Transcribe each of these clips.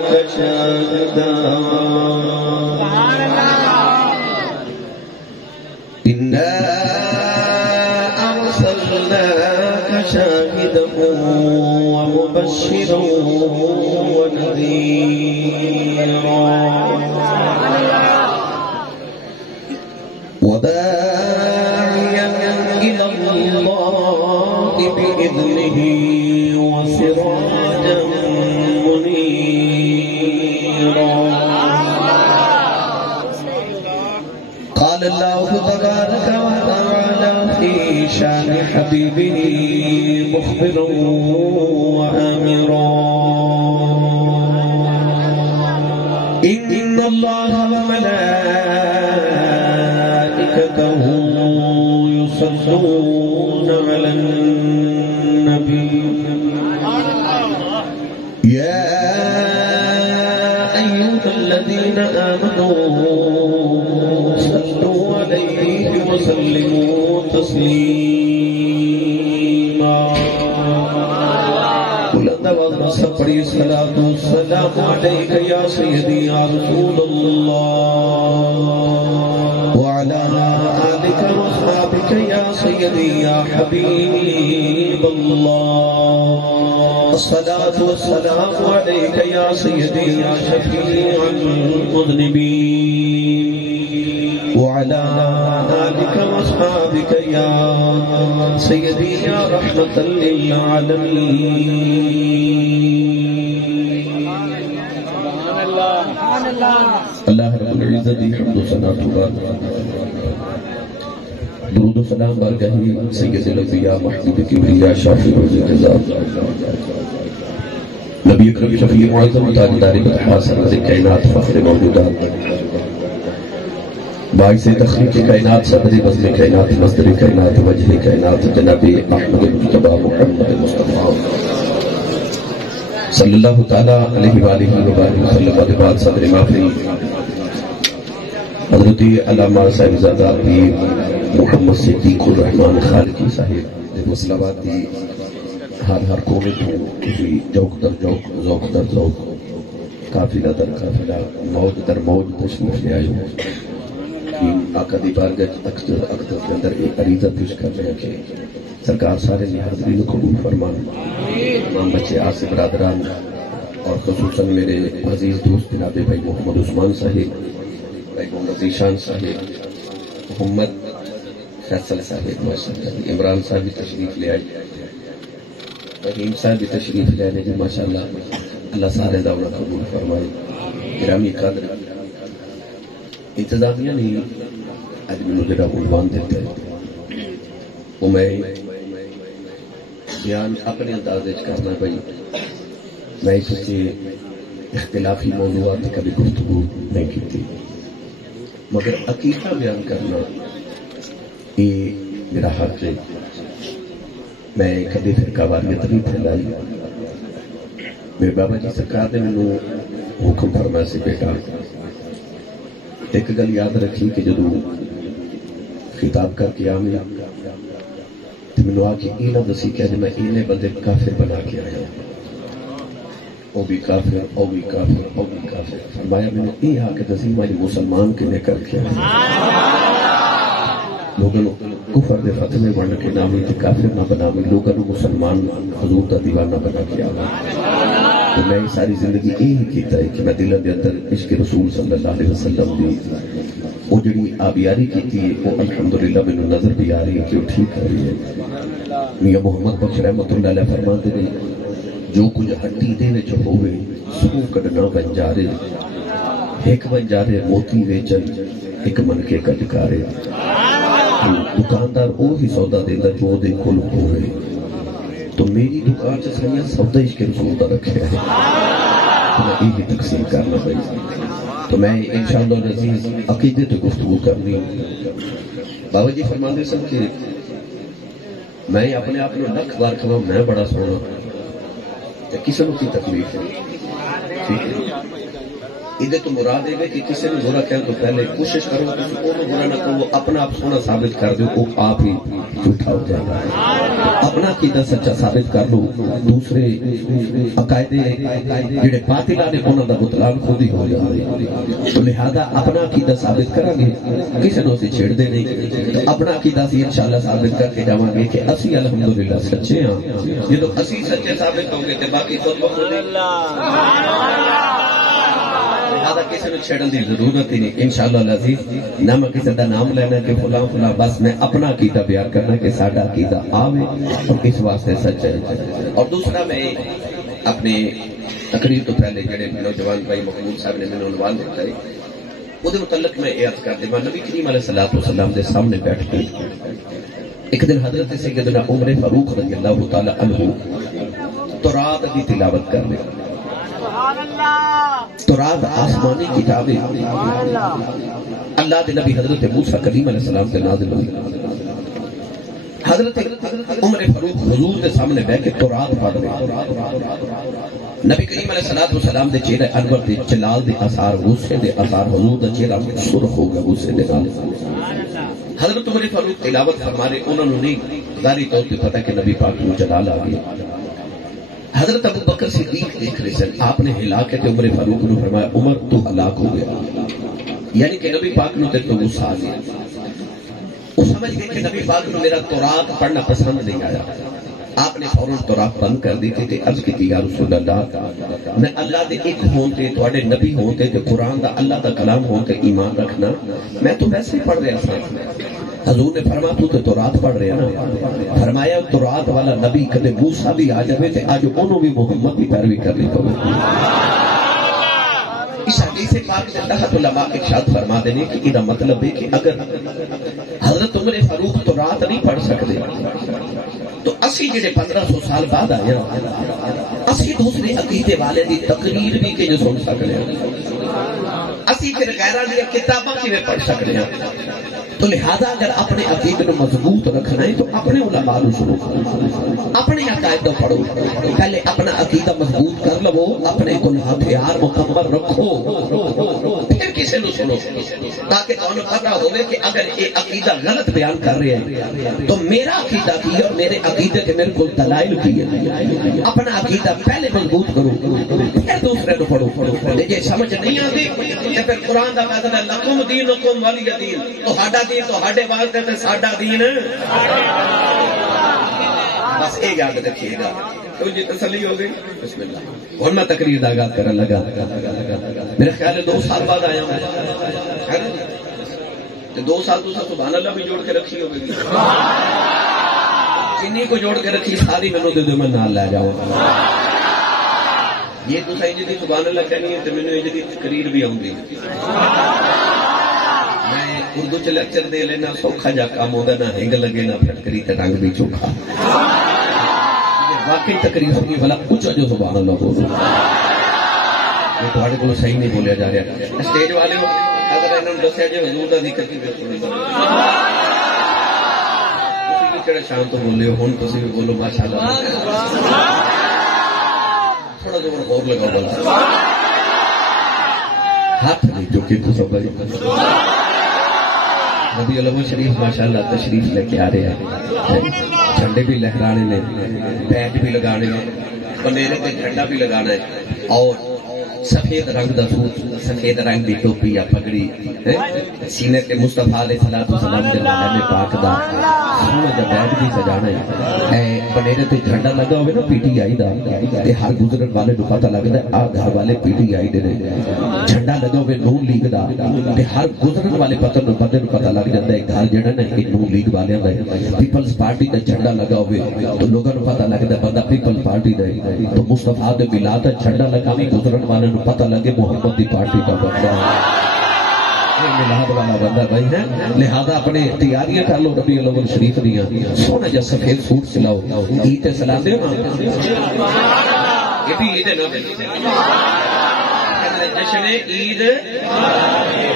شاهدا إنا أرسلناك شاهدا ومبشرا ونذيرا وداعيا إلى الله بإذنه وسراجا منيرا. قال الله تبارك وتعالى في شان حبيبه مخبرا وآمرا إن الله وملائكته يصلون على النبي يا أيها الذين آمنوا صلوا عليه وسلموا تسليما. بلند آواز میں سب پڑھی صلاۃ والسلام علیک یا سیدی یا رسول اللہ وعلی آلک واصحابک یا سیدی یا حبیب اللہ. الصلاة والسلام عليك يا سيدي يا شفيع المذنبين وعلى آلك واصحابك يا سيدي يا رحمة للعالمين. اللہ رب العزت حمد و ثنا درود و سلام برگاہی سید الانبیاء محبوب کبریا شافی روز قضا نبی اکرم شفیع معظم تاجدار فتح سرور کائنات فخر موجودات باعث تخلیق کائنات صدر وزن کائنات مصدر کائنات وجہ کائنات جناب احمد المجتبی محمد مصطفیٰ صلی اللہ تعالی علیہ وآلہ وسلم بعد صدر محفل حضرت علامہ صاحبزادہ پیر محمد صدیق الرحمن خالقی صاحب مسلمات دی ہر قومی تو کسی جوک در جوک ذوق در ذوق قافلہ در قافلہ موج در موج تشریف لے آئے ہیں. آقا دی بارگاہ اکثر کے اندر ایک عریضہ پیش کر رہے ہیں کہ سرکار سارے حاضرین کو قبول فرمان. تمام بچے آصف برادران اور خصوصاً میرے عزیز دوست جناب بھائی محمد عثمان صاحب، بھائی محمد ذیشان صاحب، محمد فیصل صاحب، عمران صاحب بھی تشریف لے آئے، رحیم صاحب بھی تشریف لے آئے جی ماشاءاللہ. اللہ سارے دعونا قبول فرمائے. گرامی قدر انتظامیہ نہیں آج میں نے جڑا عنوان دیتا ہے وہ میں بیان اپنے اندازے کرنا بھائی. میں اس سے اختلافی موضوعات کبھی گفتگو نہیں کی تھی مگر عقیدہ بیان کرنا یہ میرا حق ہے. میں کبھی فرقہ واریت نہیں پھیلائی. میرے بابا جی سرکار نے میں حکم فرمایا سے بیٹا ایک گل یاد رکھی کہ جدو خطاب کر کے آمیا تو میں نے آ کے اینا دسی کہ میں اینے بندے کافر بنا کے آیا او بھی کافر او بھی کافر او بھی کافر. فرمایا میں نے یہ آ کے دسی مجھے مسلمان کے لے کر کے آیا. لوگوں کفر دے فتنے بڑھ کے نامی تھے کافر نہ بنا میں لوگوں مسلمان حضور دا دیوانہ بنا کے آیا. تو میں ساری زندگی یہی کیتا ہے کہ میں دلوں دے اندر عشق رسول صلی اللہ علیہ وسلم دی وہ جڑی آبیاری کیتی ہے وہ الحمدللہ میں نظر بھی آ رہی ہے کہ وہ ٹھیک کر رہی ہے. میاں محمد بخش رحمت اللہ علیہ فرماتے ہیں جو کچھ ہڈی دے وچ ہوئے سو کڈنا بن جا رہے ایک بن جا رہے موتی ویچن ایک من کے کٹکارے. دکاندار وہی سودا دیتا جو دے کول ہوئے. تو میری دکان سے سنیا سودا عشق رسول کا رکھے ہے تو میں یہی تقسیم کرنا بھائی. تو میں انشاءاللہ العزیز عقیدے تو گفتگو کرنی. بابا جی فرماندے سن کہ میں اپنے آپ نے لکھ بار کھوا میں بڑا سونا کسی کو کی تکلیف ہے. ٹھیک ہے ادھر تو مراد ہے کہ کسی نے برا کہنے تو پہلے کوشش کرو کہ وہ برا نہ کرو اپنا آپ سونا ثابت کر دو وہ آپ ہی جھوٹا ہو جائے گا. اپنا عقیدہ سچا ثابت کر لو، دوسرے عقائد جڑے باطلاں نے انہاں دا بطلان خود ہی ہو جائے. تو لہذا اپنا عقیدہ ثابت کریں گے، کسی نو سے چھیڑ دے نہیں. اپنا عقیدہ سی انشاءاللہ ثابت کر کے جاواں گے کہ اسی الحمدللہ سچے ہاں. جدوں اسی سچے ثابت ہوں گے تے باقی خود بخود لہذا کسی نے چھیڑن دی ضرورت ہی نہیں. انشاءاللہ العزیز نہ میں کسی دا نام لینا کہ فلاں فلاں، بس میں اپنا عقیدہ بیان کرنا کہ ساڈا عقیدہ آوے اور اس واسطے سچ ہے. اور دوسرا میں اپنے تقریر تو پہلے جڑے نوجوان بھائی محمود صاحب نے مینوں عنوان دیتا ہے وہ متعلق میں یہ عرض کر دے. نبی کریم علیہ الصلوۃ والسلام دے سامنے بیٹھ کے ایک دن حضرت سیدنا عمر فاروق رضی اللہ تعالی عنہ تورات کی تلاوت کر رہے. تورات آسمانی کتاب اللہ دے نبی حضرت موسیٰ کلیم علیہ السلام سے نازل ہوئی. حضرت عمر فاروق حضور کے سامنے بیٹھ کے تورات پڑھ رہے. نبی کریم علیہ السلام دے چہرے انور دے جلال دے اثار، غصے دے اثار، حضور دا چہرہ سرخ ہو گیا غصے دے نال. حضرت عمر فاروق تلاوت فرما رہے، انہوں نے نہیں ظاہری طور پہ پتہ کہ نبی پاک کو جلال آ گیا. حضرت ابو بکر صدیق دیکھ رہے سن، آپ نے ہلا کے تے عمر فاروق نے فرمایا عمر تو ہلاک ہو گیا، یعنی کہ نبی پاک نے تے تو غصہ آ گیا. وہ سمجھ گئے کہ نبی پاک نے میرا تورات پڑھنا پسند نہیں آیا. آپ نے فوراً تورات بند کر دی تھی. عرض کی یا رسول اللہ میں اللہ دے ایک ہوتے تھوڑے نبی ہوتے تے قرآن دا اللہ دا کلام ہوتے ایمان رکھنا، میں تو ویسے ہی پڑھ رہا تھا. حضور نے فرمایا تو تے تورات پڑھ رہے ہیں نا. فرمایا تورات والا نبی کدے موسیٰ بھی آ جائے تے آج انہوں بھی محمد کی پیروی کرنی پڑے. اس حدیث پاک کے تحت علماء ارشاد فرما دینے کہ یہ مطلب ہے کہ اگر حضرت عمر فاروق تورات نہیں پڑھ سکتے تو اسی جڑے 1500 سال بعد آیا اسی دوسرے عقیدے والے دی تقریر بھی کہ جو سن سکتے ہیں، اسی پھر غیرہ دی کتاباں کی پڑھ سکتے ہیں. تو لہذا اگر اپنے عقیدے کو مضبوط رکھنا ہے تو اپنے علماء کو سنو، اپنے عقائد کو پڑھو. پہلے اپنا عقیدہ مضبوط کر لو، اپنے کو ہتھیار مکمل رکھو، پھر کسی کو سنو تاکہ تمہیں پتہ ہوئے کہ اگر یہ عقیدہ غلط بیان کر رہے ہیں تو میرا عقیدہ کی اور میرے عقیدے کے میرے کو دلائل کی ہے. اپنا عقیدہ پہلے مضبوط کرو پھر دوسرے کو پڑھو. یہ سمجھ نہیں آتی تو پھر قرآن دا کہتا ہے لکم دینکم ولی دین، تو ہاڈا دین تو ہاڈے واسطے تے ساڈا دین. بس یہ یاد رکھیے گا. تو جی تسلی ہو گئی. بسم اللہ. اور میں تقریر دا آغاز کرنے لگا. میرے خیال ہے 2 سال بعد آیا ہوں. 2 سال تو سبحان اللہ بھی جوڑ کے رکھی ہو گئی. جنہیں کو جوڑ کے رکھی ساری مینوں دے دو میں نال لے جاؤں. یہ تو صحیح جی سبحان اللہ کہنی ہے تو مینوں یہ تقریر بھی آؤں گی. میں اردو چ لیکچر دے لینا سوکھا جا کام ہوتا، نہ ہنگ لگے نہ پھٹکری تے رنگ بھی چوکھا. واقعی تقریر ہوگی بھلا اونچا جو سبحان اللہ بولو. یہ تھوڑے کو صحیح نہیں بولیا جا رہا. اسٹیج والے اگر انہوں نے دسیا جی حضور دا ذکر کی کہڑا شام تو بولے ہو، ہوں تسی بھی بولو ماشاء اللہ. تھوڑا جو غور لگاؤ بولا ہاتھ نہیں جو کہ سب نبی علم شریف ماشاءاللہ تشریف لے کے آ رہے ہیں. جھنڈے بھی لہرانے نے، بیٹ بھی لگانے نے، بنیرے پہ جھنڈا بھی لگانا ہے، اور سفید رنگ دا سوٹ، سفید رنگ دی ٹوپی یا پگڑی، سینے کے مصطفیٰ علیہ السلام دے نام پاک دا سونا جا بیٹ بھی سجانا ہے. بنیرے تے جھنڈا لگا ہوئے نا پی ٹی آئی دا، تے ہر گزرن والے نو پتہ لگدا ہے آ گھر والے پی ٹی آئی دے نے. جھنڈا لگا ہوئے نون لیگ دا، تے ہر گزرن والے بندے نو پتہ لگ جاندا ہے گھر جڑا نا ایک نون لیگ والے دا ہے. پیپلز پارٹی دا جھنڈا لگا ہوئے تو لوگوں نو پتہ لگدا ہے بندہ پیپلز پارٹی دا ہے. تو مصطفیٰ دے میلاد دا جھنڈا لگا وی گزرن والے نو پتہ لگے محمد دی پارٹی دا بندہ ہے، میلاد والا بندہ بھائی ہے. لہذا اپنے تیاریاں کر لو ربیع الاول شریف دیاں. سونا جا سفید سوٹ سلاؤ. عید سلا دے نا، یہ بھی عید ہے نا، جشن عید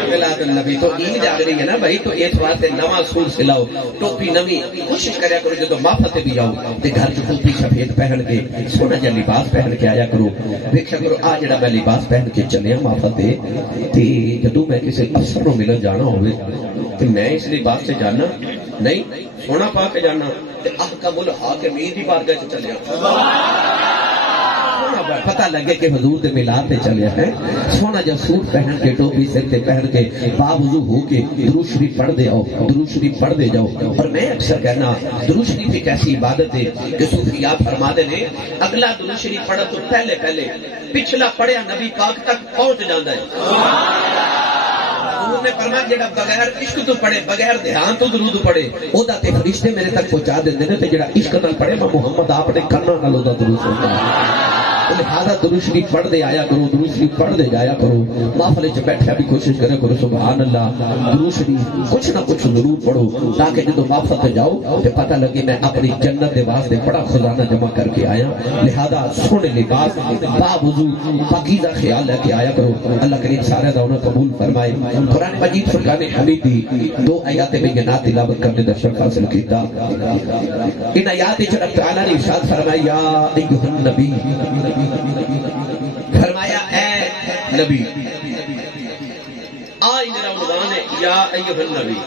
میلاد النبی. تو عید آ رہی ہے نا بھائی، تو اس واسطے نواں سوٹ سلاؤ، ٹوپی نوی. کوشش کریا کرو جدو مافت بھی آؤ تے گھر چ ٹوپی سفید پہن کے سونا جا لباس پہن کے آیا کرو. دیکھا کرو آ جڑا میں لباس پہن کے چلیا مافت تے جدو میں کسی افسر نو ملن جانا ہوئے تے میں اس لباس سے جانا نہیں، سونا پا کے جانا. احکم الحاکمین دی بارگاہ چ چلیا پتہ لگے کہ حضور دے میلاد تے چلیا ہے سونا جا سوٹ پہن کے ٹوپی سر تے پہن کے باوضو ہو کے درود شریف پڑھ دے آؤ درود شریف پڑھ دے جاؤ اور میں اکثر کہنا درود شریف ایک ایسی عبادت ہے کہ صوفیاء فرما دے نے اگلا درود شریف پڑھا تو پہلے پچھلا پڑھیا نبی پاک تک پہنچ جاندا ہے حضور نے فرمایا جڑا بغیر عشق تو پڑھے بغیر دھیان تو درود پڑھے او دا تے فرشتے میرے تک پہنچا دیندے نے تے جڑا عشق نال پڑھے میں محمد آپ نے کرنا نال او دا درود سنتا لہذا درود شریف پڑھ دے آیا کرو درود شریف پڑھ دے جایا کرو محفل چ بیٹھے بھی کوشش کرے کرو سبحان اللہ درود شریف کچھ نہ کچھ ضرور پڑھو تاکہ جدو محفل تے جاؤ تے پتہ لگے میں اپنی جنت دے واسطے بڑا خزانہ جمع کر کے آیا لہذا سونے لباس با وضو پاکیزہ خیال لے کے آیا کرو اللہ کریم سارے دا انہیں قبول فرمائے قرآن مجید فرقان حمید دی 2 آیات بینات تلاوت کرنے دا شرف حاصل کیتا ان آیات چ رب تعالی نے ارشاد فرمایا یا ایھا النبی فرمایا اے نبی آج میرا عنوان ہے یا ایھا النبی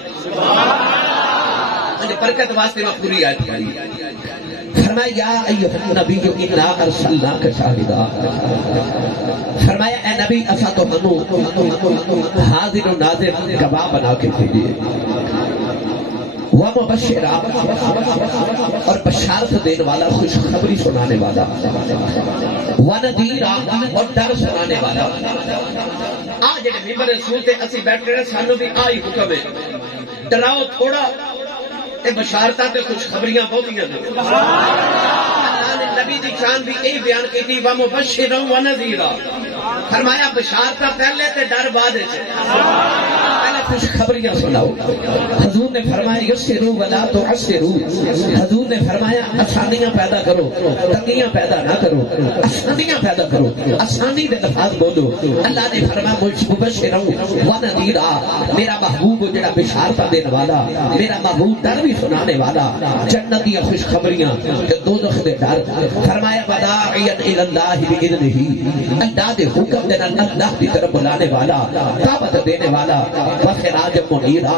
مجھے برکت واسطے میں پوری آیت پڑھی فرمایا یا ایھا النبی انا ارسلناک شاہدا فرمایا اے نبی اسا تو منو حاضر و ناظر گواہ بنا کے بھیجے ومبشرا اور بشارت دینے والا خوشخبری سنانے والا ونذیرا اور ڈر سنانے والا آج جڑے ممبر رسول تے اسی بیٹھے ہیں سانو بھی آئی حکم ہے ڈراؤ تھوڑا تے بشارتاں تے خوشخبریاں بہتیاں نے اللہ نے نبی دی شان بھی یہی بیان کی تھی ومبشرا ونذیرا فرمایا بشارتاں پہلے تے ڈر بعد پہلے خوشخبریاں سناؤ حضور نے فرمایا یسروا ولا تعسروا حضور نے فرمایا آسانیاں پیدا کرو تنگیاں پیدا نہ کرو آسانیاں پیدا کرو آسانی دے الفاظ بولو اللہ نے فرمایا مبشرا ونذیرا میرا محبوب جڑا بشارتاں دینے والا میرا محبوب ڈر بھی سنانے والا جنت کی خوشخبریاں دوزخ دے ڈر فرمایا وداعیا الی اللہ باذنہ اللہ دے حکم دے نال اللہ کی طرف بلانے والا دعوت دینے والا وسراج منیرا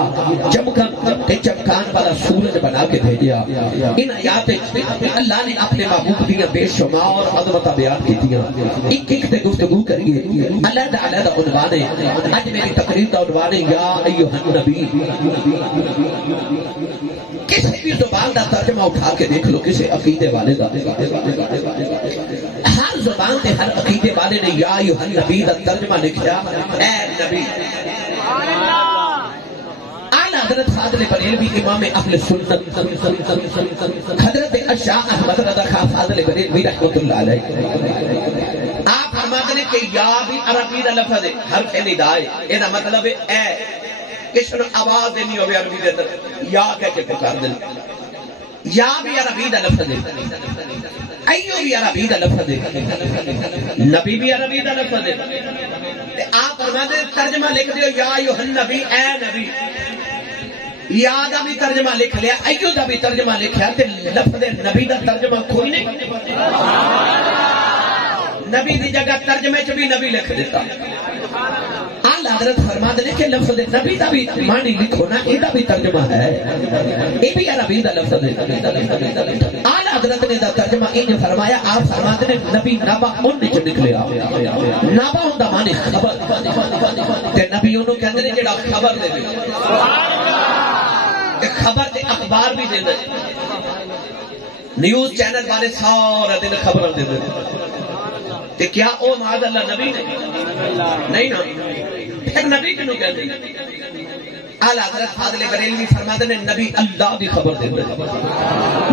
چمکان والا سورج بنا کے بھیجیا ان آیات اللہ نے اپنے محبوب کی بے شمار عظمت بیان کی دیا ایک ایک تے گفتگو کریے علیحدہ علیحدہ عنوان ہے آج میری تقریر کا عنوان ہے یا ایھا النبی کسی بھی زبان دا ترجمہ اٹھا کے دیکھ لو کسی عقیدے والے دا ہر زبان تے ہر عقیدے والے نے یا ایھا النبی دا ترجمہ لکھیا اے نبی حضرت فاضل بریلوی امام اہل سنت حضرت اشاہ احمد رضا خان فاضل بریلوی رحمت اللہ علیہ آپ فرماتے ہیں کہ یا بھی عربی دا لفظ ہے ہر کے ندائے یہ مطلب ہے اے کس نے آواز دینی ہوئے عربی دے اندر یا کہہ کے پکار دیں یا بھی عربی دا لفظ ہے ایو بھی عربی دا لفظ ہے نبی بھی عربی دا لفظ ہے آپ فرماتے ہیں ترجمہ لکھ دیو یا ایھا النبی اے نبی یا دا بھی ترجمہ لکھ لیا ایو دا بھی ترجمہ لکھیا تے لفظ نبی دا ترجمہ کوئی نہیں نبی دی جگہ ترجمے چ بھی نبی لکھ دیتا اعلی حضرت فرماتے ہیں کہ لفظ نبی دا بھی معنی لکھو نا یہ دا بھی ترجمہ ہے یہ بھی عربی دا لفظ ہے اعلی حضرت نے دا ترجمہ انج فرمایا آپ فرماتے ہیں نبی نبا ان وچ نکلیا نبا ہوندا معنی خبر تے نبی انہوں کہندے نے جڑا خبر دے خبر تے اخبار بھی دے دے نیوز چینل والے سارا دن خبر دے دے تے کیا او معاذ اللہ نبی نہیں نا پھر نبی کنوں کہندے اعلی حضرت فاضل بریلوی فرماتے ہیں نبی اللہ دی خبر دے دے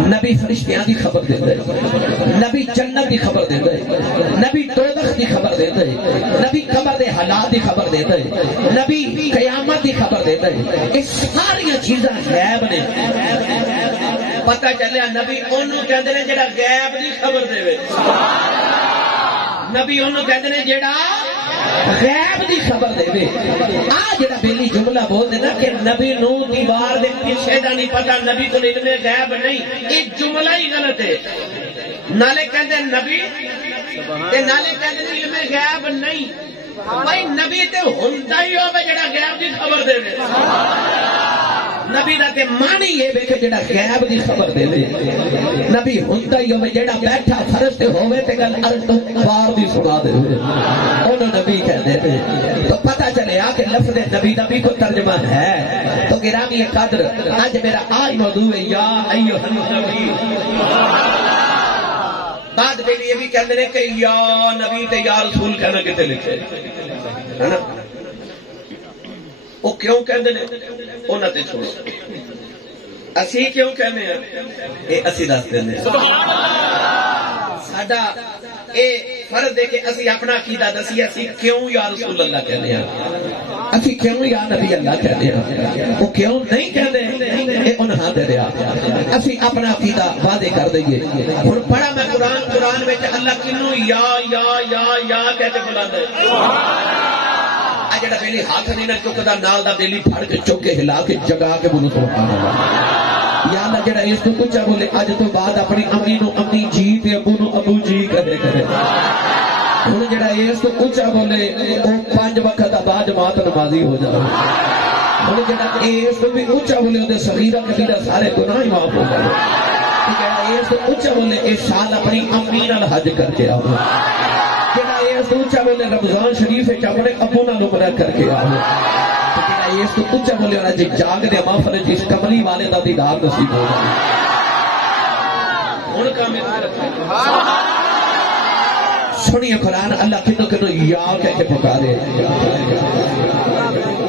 نبی فرشتیاں دی خبر دے دے نبی جنت دی خبر دے دے نبی دوزخ دی خبر دے دے نبی قبر دے حالات دی خبر دے دے نبی قیامت دی خبر دے دے یہ ساری چیزاں غیب نے پتہ چلیا نبی اونوں کہندے نے جڑا غیب دی خبر دے نبی انہوں کہتے ہیں جیڑا غیب دی خبر دے دے آج جیڑا بیلی جملہ بول دینا کہ نبی نو دیوار دے پیچھے دا نہیں پتا نبی کو علم غیب نہیں ایک جملہ ہی غلط ہے نالے کہتے ہیں نبی نالے کہتے ہیں علم غیب نہیں بھائی نبی تے ہوندا ہی ہوے جیڑا غیب دی خبر دے نبی دا تے معنی یہ وے کہ جڑا غیب دی خبر دے دے نبی ہوندا ہی ہوے جڑا بیٹھا فرش تے ہوے تے گل بار دی سنا دے انہوں نبی کہندے نے تو پتہ چلے آ کہ لفظ نبی دا بھی کوئی ترجمہ ہے تو گرامی قدر آج میرا آج موضوع ہے یا ایھا النبی بعد میں یہ بھی کہندے نے کہ یا نبی تے یا رسول کہنا کتے لکھے ہے نا وہ کیوں کہندے نے انہاں تے چھوڑو اسی کیوں کہنے ہیں اے اسی دس دینے ساڈا اے فرض ہے کہ اسی اپنا عقیدہ دسی اسی کیوں یا رسول اللہ کہنے ہیں اسی کیوں یا نبی اللہ کہنے ہیں وہ کیوں نہیں کہنے اے انہاں دے رہا اسی اپنا عقیدہ واضح کر دئیے ہن پڑھا میں قرآن میں اللہ کنوں یا کہتے بلاندے جڑا بیلی ہاتھ نہیں نہ چکدا نال دا بیلی پھڑ کے چک کے ہلا کے جگا کے بولو سبحان اللہ یا اللہ جڑا اس تو کچھ بولے اج تو بعد اپنی امی نو امی جی تے ابو نو ابو جی کرے ہن جڑا اس تو کچھ بولے او 5 وقت بعد جماعت نمازی ہو جائے ہن جڑا اس تو بھی اونچا بولے اودے صغیرہ کبیرہ سارے گناہ معاف ہو گئے ٹھیک ہے اس تو اونچا بولے اس سال اپنی امی نال حج کر کے آؤ جڑا اس اونچا بولے رمضان شریف وچ اپنے ابو نال عمرہ کر کے آؤ جڑا اس اونچا بولے والا جی جاگ دے محفل جس کملی والے دا دیدار نصیب ہو جائے ہن کام سنیے قرآن اللہ کتوں کتوں یا کہہ کے پکارے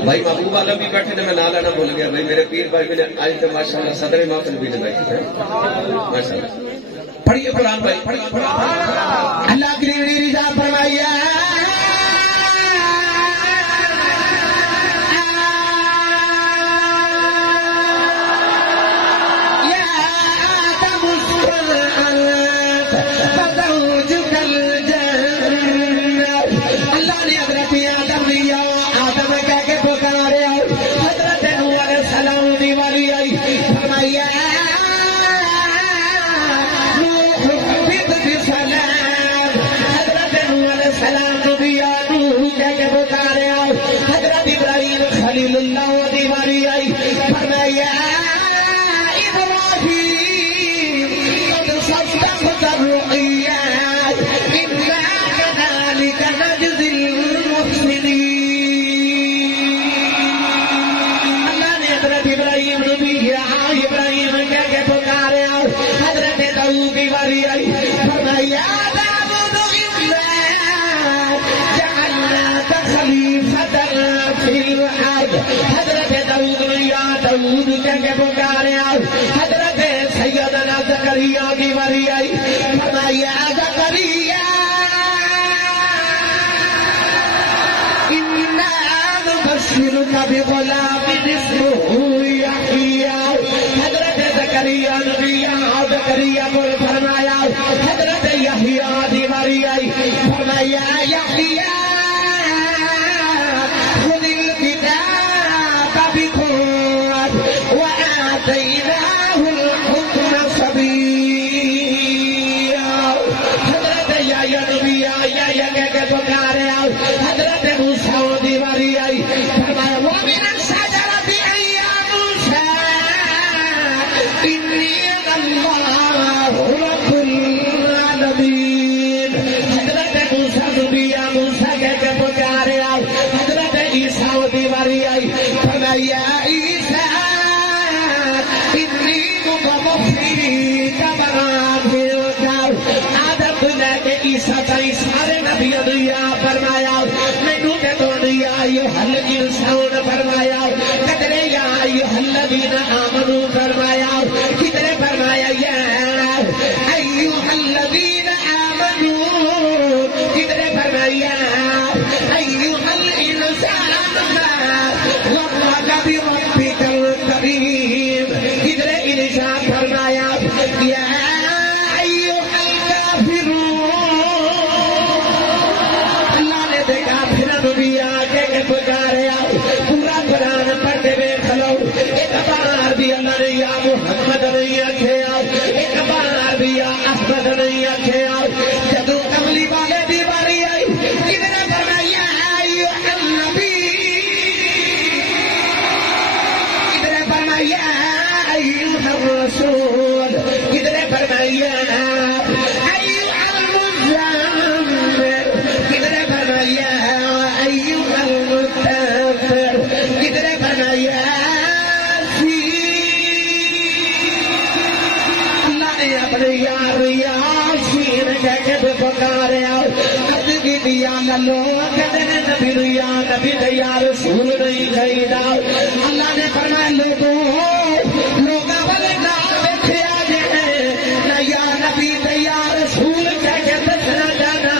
بھائی محبوب عالم بھی بیٹھے تھے میں نہ لینا بھول گیا بھائی میرے پیر بھائی میں آج تو ماشاءاللہ صدر محفل بھی بیٹھے ماشاءاللہ پڑھیے قرآن بھائی پڑھیے اللہ کی رضا فرمائیے حضرت سیدنا زکریا کی باری آئی فرمایا زکریا انا نبشرک بغلام اسمہ یحییٰ حضرت زکریا نبی زکریا کو فرمایا حضرت یحییٰ کی باری آئی فرمایا یحییٰ سارے نبی فرمایا مینو حل انسان فرمایا کتنے یا الذین آمنوا فرمایا کتنے فرمایا یا ایھا الذین آمنوا کتنے فرمایا ایھا الانسان غرک بربک الکریم کتنے انسان فرمایا یا محمد نہیں آکھے ایک بار بھی احمد نہیں آکھے جدو کملی والے دی باری آئی کتنے فرمایا لوگ کہتے ہیں نبی یا نبی یا رسول نہیں کہیدا اللہ نے فرمایا لوگوں لوگاں والے نال دیکھیا جے نہ یا نبی یا رسول کہہ کے دسنا جانا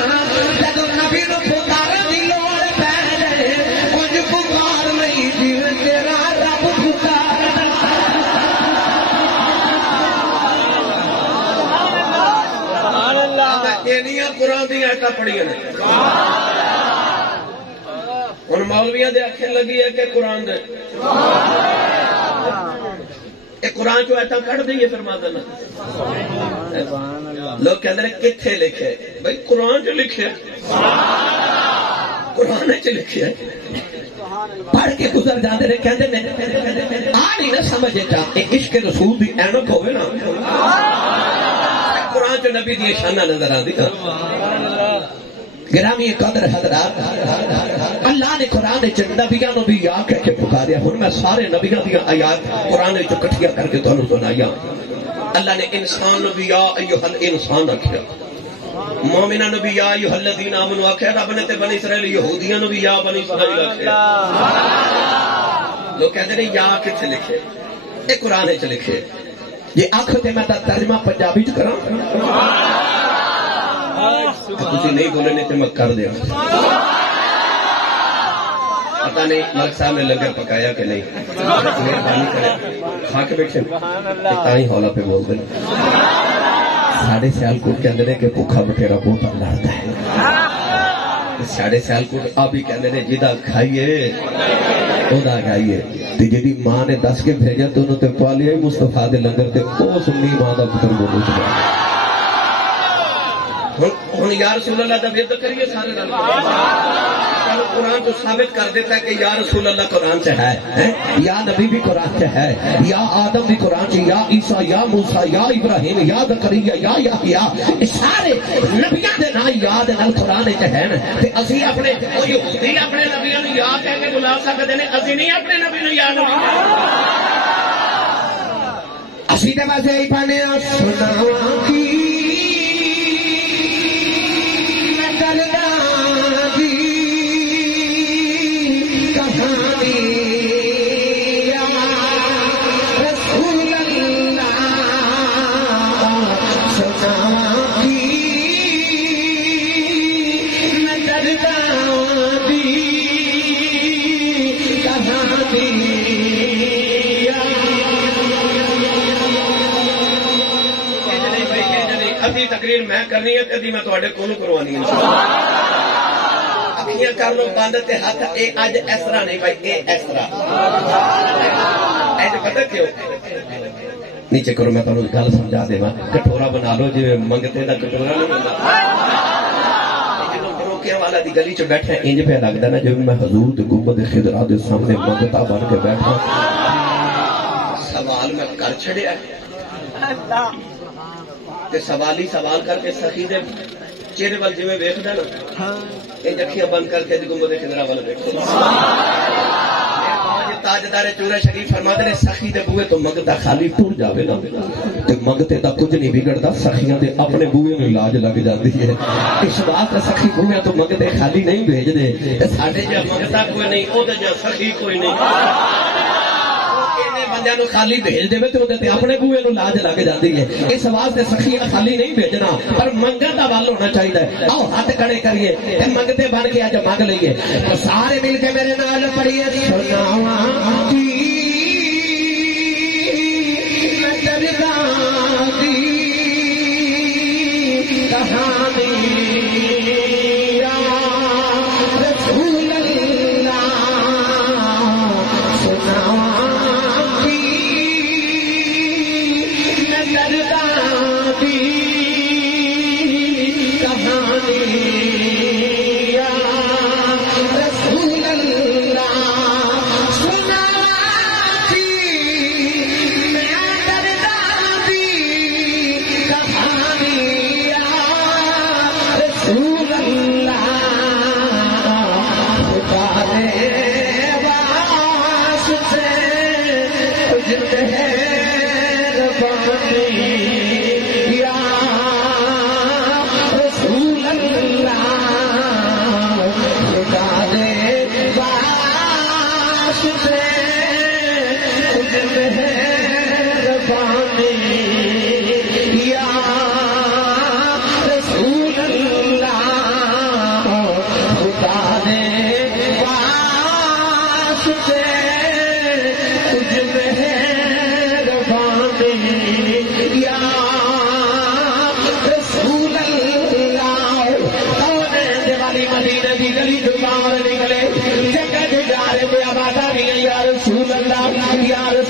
جدوں نبی نو پکارن دی لوڑ پے جائے کچھ پکار نہیں جیویں تیرا رب پکاردا سبحان اللہ اینیاں قرآن دی آیتاں پڑھیاں نے ہن مولویاں دے آکھے لگی ہے کہ قرآن دے اے قرآن چو آیتاں کڈ دئیے فرما دینا لوگ کہندے نے کتھے لکھے بھئی قرآن چ لکھے قرآن چ لکھے پڑھ کے گزر جاندے نے کہندے نے آ نہیں نہ سمجھے جا عشق رسول دی اینک ہوے نا قرآن چ نبی دی شانہ نظر آندی گرامی قدر حضرات اللہ نے قرآن چ نبیاں نو بھی یا کہہ کے پکاریا ہن میں سارے نبیاں دی آیات قرآن وچ اکٹھیاں کر کے تانوں سنایا اللہ نے انسان نو بھی یا ایھا الانسان آکھیا مومناں نو بھی یا ایھا الذین آمنوا آکھیا رب نے تے بنی اسرائیل یہودیاں نو بھی یا بنی اسرائیل آکھیا لوگ کہتے ہیں یا کتنے لکھے اے قرآن چ لکھے یہ آنکھ تے میں ترجمہ پنجابی چ کراں تسی نہیں بولے نہیں تے میں کر دیا پتہ نہیں ملک صاحب نے لنگر پکایا کہ نہیں مہربانی کرے کھا کے بیٹھے تائی ہولا پہ بول دیں ساڑھے سیالکوٹ کے اندر ہے کہ بھوکا بٹیرا بہت لڑتا ہے ساڑھے سیالکوٹ ابھی کہندے نے جدا کھائیے خدا کھائیے تے جدی ماں نے دس کے بھیجا تو انہوں تے پالیا مصطفیٰ دے لنگر تے او سنی ماں دا پتر بولو چکا ہن یا رسول اللہ دا ورد کریے سارے رل کے قرآن تو ثابت کر دیتا ہے کہ یا رسول اللہ قرآن سے ہے یا نبی بھی قرآن سے ہے یا آدم بھی قرآن سے یا عیسیٰ یا موسیٰ یا ابراہیم یا زکریا یا یحییٰ سارے نبیاں دے نام یاد نال قرآن سے ہیں تے اسی اپنے یہودی اپنے نبیاں نوں یا کہہ کے بلا سکدے نے اسی نہیں اپنے نبی نوں یاد اسی تے بس یہی پڑھنے سناواں کی تقریر میں کرنی ہے کدی میں تواڈے کولوں کروانی ہے اکھیاں کر لو بند تے ہاتھ اے اج اس طرح نہیں بھائی اے اس طرح اج پتہ کیوں نیچے کرو میں تانوں گل سمجھا دیواں کٹورا بنا لو جے منگتے دا کٹورا نہیں ہوندا روکیاں والا دی گلی چ بیٹھا انج پہ لگدا نا جے میں حضور دے گنبد خضرا دے سامنے منگتا بن کے بیٹھا سوال میں کر چھڑیا اللہ تے سوالی سوال کر کے سخی دے چہرے وال جویں ویکھدا نا اے اکھیاں بند کر کے گنبد خضرا وال ویکھو تاجدار چورے شریف فرماتے نے سخی دے بوئے تو منگتا خالی ٹر جاوے نا تے منگتے دا کچھ نہیں بگڑدا سخیاں دے اپنے بوئے نوں لاج لگ جاندی ہے اس بات سخی بوئے تو منگتے خالی نہیں بھیج دے تے ساڈے جے منگتا کوئی نہیں او تے جے سخی کوئی نہیں بندیاں نو خالی بھیج دے تے اودے تے اپنے بوئے نوں لاج لگ جاندی ہے اس واسطے سخیاں خالی نہیں بھیجنا پر منگن دا ول ہونا چاہیے آؤ ہاتھ کڑے کریے تے منگتے بن کے اج منگ لئیے تو سارے مل کے میرے نال پڑھیے سناواں دی میں دردا دی کہانی یا رسول اللہ سناواں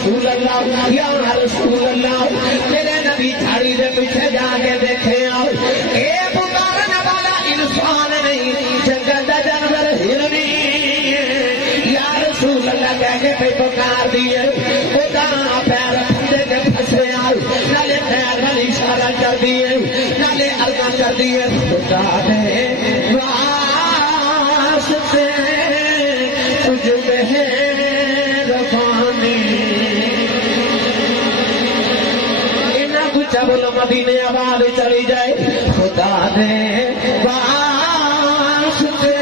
رسول اللہ یا رسول اللہ میرے نبی جھاڑی دے پیچھے جا کے دیکھے آؤ اے پکارنے والا انسان نہیں جنگل دا جانور ہرنی یا رسول اللہ کہہ کے پہ پکار دیے خدا پیر پھندے کے پھنسے آؤ نالے پیر والی اشارہ کر دیے نالے ارگا کر دیے خدا دے واسطے تجھ مہربانی انہاں کچھ بولو مدینے آواز چلی جائے خدا دے واسطے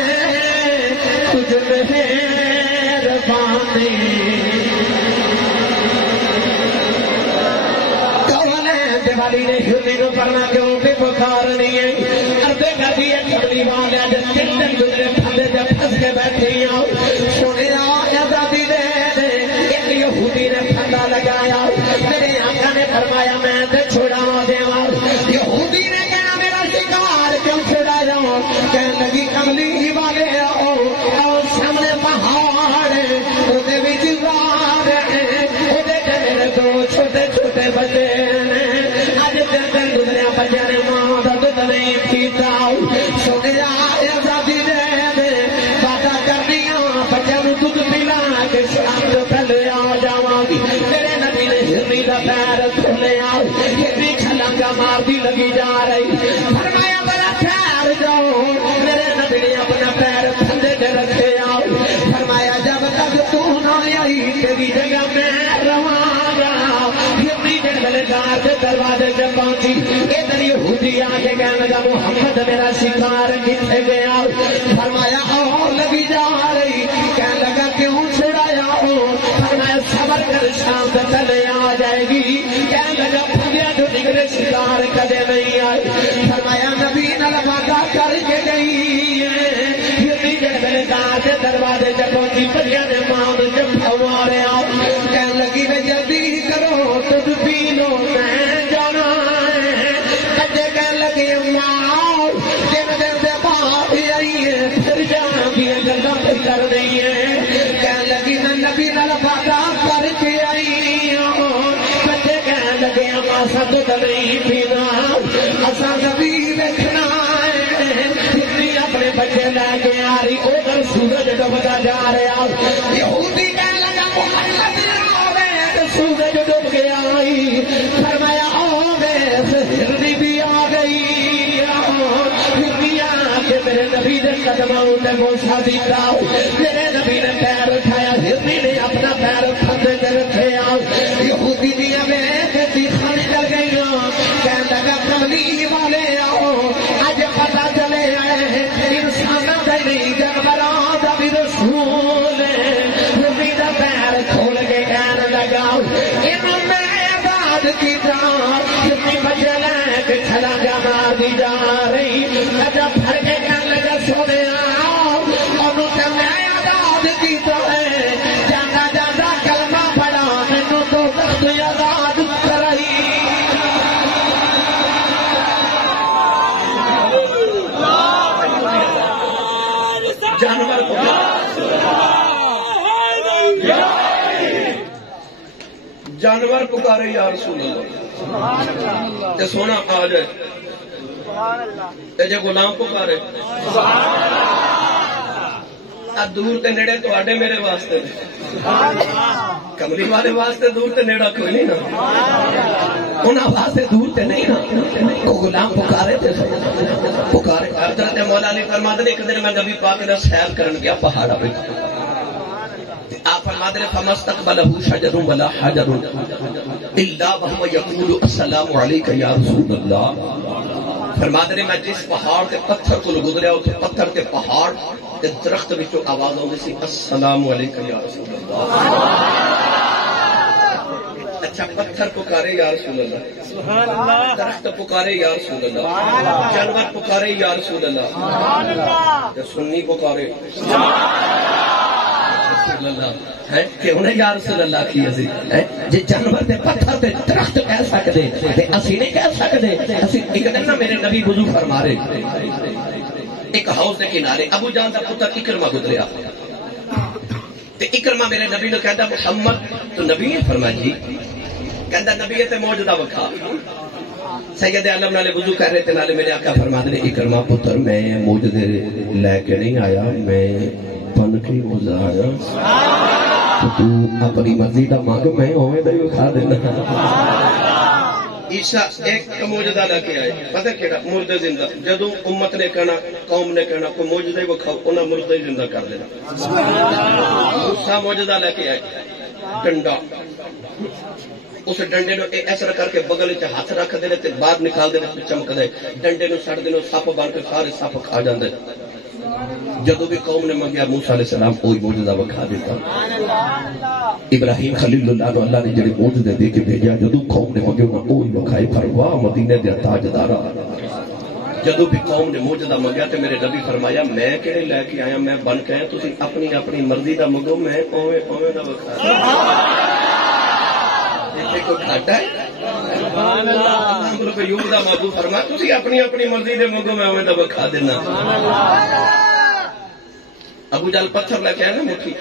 تجھ مہربانی دیوالی نے ہرنی کو پڑھنا کیوں کہ بخار نہیں ہے اربے کر دی ایک کملی والا جب تین دن گزرے پھندے جب پھنس کے بیٹھی ہوں سونے آزادی دے دے ایک یہودی نے پھندا لگایا میرے آقا نے فرمایا میں تے چھوڑا دیواں یہودی نے کہا میرا شکار کیوں چھڑایا کہنے لگی کملی والے آؤ سامنے پہاڑ اودے وچ راہ ہے اودے تے میرے دو چھوٹے چھوٹے بچے بچے نے ماں کا دودھ نہیں پیتا سونے آزادی دے دے باتاں کرنیاں بچوں کو دودھ پلا کے شام تو پہلے آ جاواں گی میرے نبی نے ہرنی کا پیر کھولے آؤ ہرنی چھلانگا مارتی لگی جا رہی فرمایا بڑا ٹھہر جاؤ میرے نبی نے اپنا پیر پھندے پہ رکھے آؤ فرمایا جب تک تو نہ آئی تیری جگہ میں رہاں گا ہرنی جنگل گار کے دروازے سے پہنچی ادھر یہودی آگے کہنے لگا محمد میرا شکار کتنے گیا فرمایا اور لگی جا رہی کہنے لگا کیوں چھڑایا ہو فرمایا صبر کر شام سے پہلے آ جائے گی کہنے لگا پھندیا جو نگرے شکار کدے نہیں آئے فرمایا نبی نال وعدہ کر کے گئی یہودی جنگل گار کے دروازے سے پہنچی پھندیا نے ماں جب ہمارے آؤ کہنے لگی میں جلدی کرو تجھ پی لو میں جانا کر رہی ہے کہنے لگی نہ نبی نال وعدہ کر کے آئی بچے کہنے لگے اساں تو نہیں پینا اساں نبی دیکھنا ہے اپنے بچے لے کے آ رہی ادھر سورج ڈوبتا جا رہا یہودی کہنے لگا محمد آوے سورج ڈوب گیا فرمایا آوے ہرنی بھی آ گئی میرے نبی نے قدموں نے بوسا دیا میرے نبی نے پیر اٹھایا ہرنی نے اپنا پیر پھندے پہ رکھے یہودی دیا میں دیکھا نکل گئی کہنے لگا کملی والے آؤ اج پتا چلے آئے انسانوں کا نہیں جانوراں کا بھی رسول ہرنی کا پیر کھول کے کہنے لگا انہوں نے آزاد کیتا ہرنی بچے لے کے چھلانگا مار دی جا رہی جب پھڑ کے کہنے لگا سونے انہوں نے میں آزاد کیتا ہے جانا جانا کلمہ پڑھا مینوں تو درد آزاد کرائی جانور جانور پکارے یا رسول اللہ سونا آ جائے جے غلام پکارے دور تے نیڑے تو آڈے میرے واسطے کملی والے واسطے دور تے نیڑا کوئی نہیں نا انہاں واسطے دور تے نہیں نا وہ غلام پکارے تے پکارے حضرت مولا علی فرماتے ہیں ایک دن میں نبی پاک نے سیر کرن گیا پہاڑا پہ آپ فرماتے ہیں فمستقبلہ شجر ولا حجر الا وهو يقول السلام علیک یا رسول اللہ فرماتے ہیں میں جس پہاڑ کے پتھر کو گزریا اس پتھر کے پہاڑ کے درخت وچوں آواز آوندی سی السلام علیکم یا رسول اللہ اچھا پتھر پکارے یا رسول اللہ سبحان اللہ درخت پکارے یا رسول اللہ جانور پکارے یا رسول اللہ سبحان اللہ سنی پکارے رسول اللہ ہے کہ انہیں یا رسول اللہ کی عزیز ہے جی جانور دے پتھر دے درخت کہہ سکتے تے اسی نہیں کہہ سکتے اسی ایک دن نہ میرے نبی وضو فرما رہے ایک ہاؤس دے کنارے ابو جان دا پتر اکرمہ گزریا تے اکرما میرے نبی نے کہتا محمد تو نبی ہے؟ فرمایا جی۔ کہتا نبی ہے تے موجودہ وکھا۔ سید عالم نالے وضو کر رہے تھے، نالے میرے آقا فرماتے ہیں اکرما پتر میں موجودے لے کے نہیں آیا، میں بن کے موجودہ آیا، تو اپنی مرضی دا مانگ، میں ہوئے دا وکھا دینا۔ عیسیٰ ایک موجودہ لے کے آئے، پتہ کیڑا؟ مردے زندہ۔ جدو امت نے کہنا، قوم نے کہنا کوئی موجودہ ہی وکھاؤ، انہاں مردے زندہ کر دینا۔ موسیٰ موجودہ لے کے آئے، ڈنڈا، اس ڈنڈے نو ایسا کر کے بغل وچ ہاتھ رکھ دے تے باہر نکال دے تے چمک دے، ڈنڈے نو سڑ دے، سپ بن کے سارے سپ کھا جاندے۔ جدو بھی قوم نے منگیا موسیٰ علیہ السلام کوئی موجودہ وکھا دیتا۔ ابراہیم خلیل اللہ نے اللہ نے جڑے موجودے دے کے بھیجا، جدو قوم نے منگیا انہاں کوئی وکھائے، پر واہ مدینے دے تاجدارا۔ جدو بھی قوم نے موجودہ منگیا تے میرے نبی فرمایا میں کہڑے لے کے آیا، میں بن کے آیا، تسی اپنی اپنی مرضی دا منگو، میں اوویں اوویں دا وکھا۔ کوئی گھاٹا ہے؟ یوگ دا موضوع فرما، تسی اپنی اپنی مرضی دے منگو، میں اوویں دا وکھا دینا۔ ابو جہل پتھر لے کے آیا نا مٹھی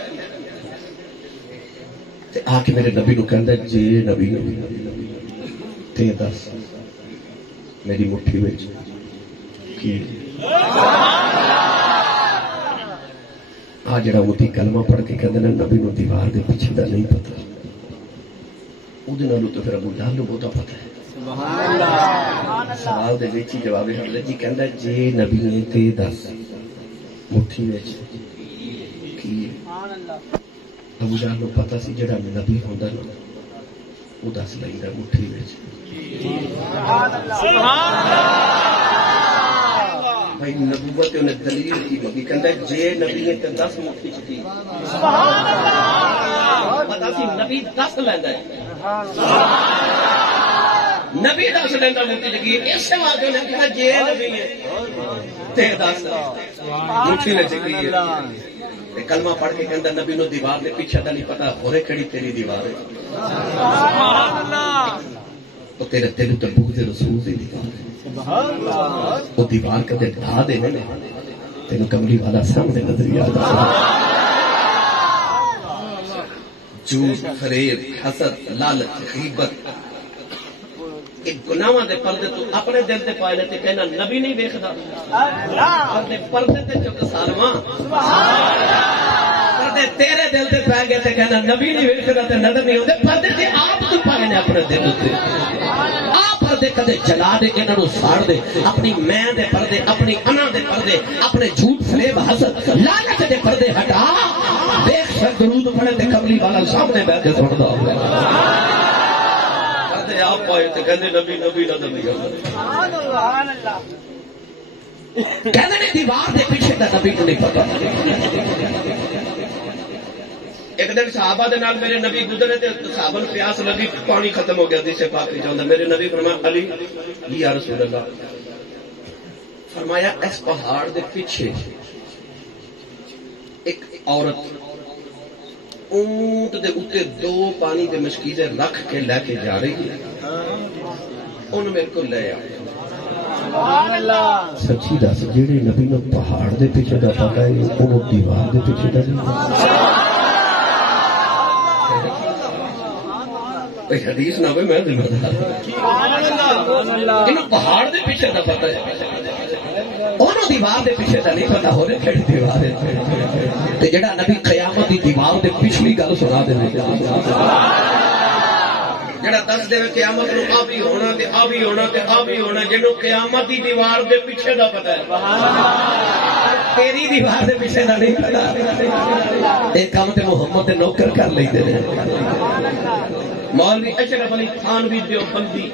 تے آ کے میرے نبی نو کہندا جی نبی تے دس میری مٹھی وچ کی آ جڑا مٹھی کلمہ پڑھ کے کہندے نے نبی نو دیوار دے پیچھے دا نہیں پتہ، اودے نالوں تو پھر ابو جہل نو بہت پتہ ہے۔ سوال دے وچ جواب حضرت جی کہندا جی نبی نے تے دس مٹھی وچ کی؟ ابو جہل نو پتہ سی جڑا نبی ہوندا نا وہ دس لیندا مٹھی وچ۔ بھائی نبوت انہیں دلیل کی مگی، کہندا جے نبی نے تے دس مٹھی چ کی، پتہ سی نبی دس لیندا ہے، نبی دس لیندا مٹھی چ کی، اس واسطے نے کہا جے نبی نے تے دس مٹھی وچ کی۔ کلمہ پڑھ کے کہندا نبی نو دیوار دے پیچھے دا نہیں پتا، ہورے کھڑی تیری دیوار ہے، تو تیرے دل تے بغض رسول دی دیوار ہے، وہ دیوار کدے ڈھا دے نے تینوں کملی والا سامنے نظر آتا۔ جھوٹ، فریب، حسد، لالچ، غیبت، گناہاں دے پردے تو اپنے دل تے پائے تے کہنا نبی نہیں ویکھدا، پردے پردے تے چک سالواں، پردے تیرے دل تے پے گئے تے کہنا نبی نہیں ویکھدا تے نظر نہیں ہوندے، پردے تے آپ تو پائے نے اپنے دل تے، آپ پردے کدے جلا دے، انہاں نوں ساڑ دے، اپنی میں دے پردے، اپنی انا دے پردے، اپنے جھوٹ، فریب، حسد، لالچ دے پردے ہٹا، دیکھ سر درود پڑھے تے کملی والا سامنے بیٹھ کے سندا ہوگا۔ آپ پائے تے کہندے نبی نبی نہ نبی سبحان اللہ، کہندے نے دیوار دے پیچھے دا نبی کو نہیں پتا۔ ایک دن صحابہ دے نال میرے نبی گزرے تے صحابہ نوں پیاس لگی، پانی ختم ہو گیا، حدیث پاک وچ آندا میرے نبی فرمایا علی یا رسول اللہ، فرمایا اس پہاڑ دے پیچھے ایک عورت اونٹ دے اوتے دو پانی دے مشکیزے رکھ کے لے کے جا رہی ہے، ان میرے کو لے آ۔ سبحان اللہ، سچی دس جیڑے نبی نو پہاڑ دے پیچھے دا پتہ ہے انہوں دیوار دے پیچھے دا نہیں، حدیث نہ ہوئے میں ذمہ دار، انہوں پہاڑ دے پیچھے دا پتہ ہے، انہوں دیوار دے پیچھے دا نہیں پتا، ہو رہے کھڑی دیوار ہے جڑا نبی قیامت دی دیوار دے پچھلی گل سنا دے، جڑا دس دے قیامت نو آ بھی ہونا تے آ بھی ہونا تے آ بھی ہونا، جنوں قیامت دی دیوار دے پیچھے دا پتا ہے، تیری دیوار دے پیچھے دا نہیں پتا۔ ایک کام تے محمد دے نوکر کر لیندے نے۔ مولوی اشرف علی تھانوی دیوبندی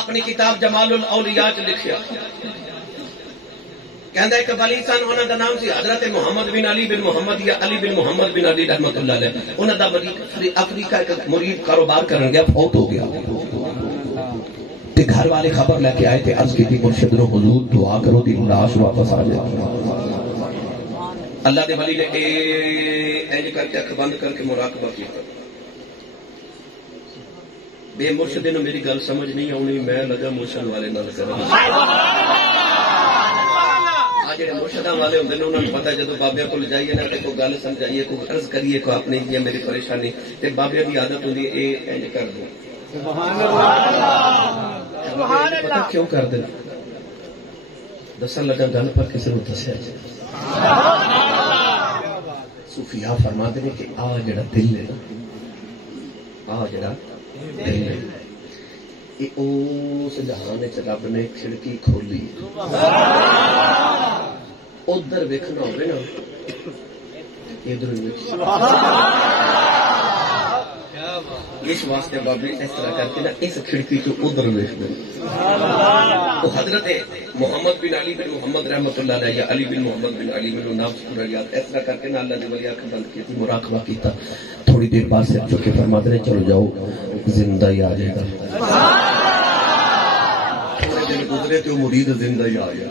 اپنی کتاب جمال الاولیاء چ لکھیا، کہندا ایک ولی سن، انہاں دا نام سی حضرت محمد بن علی بن محمد یا علی بن محمد بن علی رحمۃ اللہ علیہ، انہاں دا افریقہ ایک مرید کاروبار کرن گیا، فوت ہو گیا تے گھر والے خبر لے کے آئے تے عرض کی مرشد نو حضور دعا کرو دی لاش واپس آ جائے۔ اللہ دے ولی نے انج کر کے اکھ بند کر کے مراقبہ کیا، بے مرشد نو میری گل سمجھ نہیں آنی، میں لگا مرشد والے نال کرنا، جڑے مرشداں والے ہوندے نے انہاں نوں پتہ جدوں بابیاں کول جائیے نا تے کوئی گل سمجھائیے کوئی عرض کریے کوئی اپنی جی میری پریشانی تے بابیاں دی عادت ہوندی اے انج کر دو سبحان اللہ کیوں کر دے دسن لگا گل پر کسی نوں دسیا صوفیاء فرماتے ہیں کہ آ جڑا دل ہے نا آ جڑا دل ہے یہ اس جہان رب نے کھڑکی کھولی ادھر ویکھنا ہوئے نا ادھر اس واسطے بابی اس طرح کر کے نا اس کھڑکی تو ادھر ویکھ دیں وہ حضرت محمد بن علی بن محمد رحمۃ اللہ علیہ یا علی بن محمد بن علی بن نام سکر یاد اس طرح کر کے نا اللہ نے ولی آنکھ بند کی تھی مراقبہ کیتا تھوڑی دیر بعد سے چکے فرماتے ہیں چلو جاؤ زندہ ہی آ جائے گا گزرے تو مرید زندہ ہی آ گیا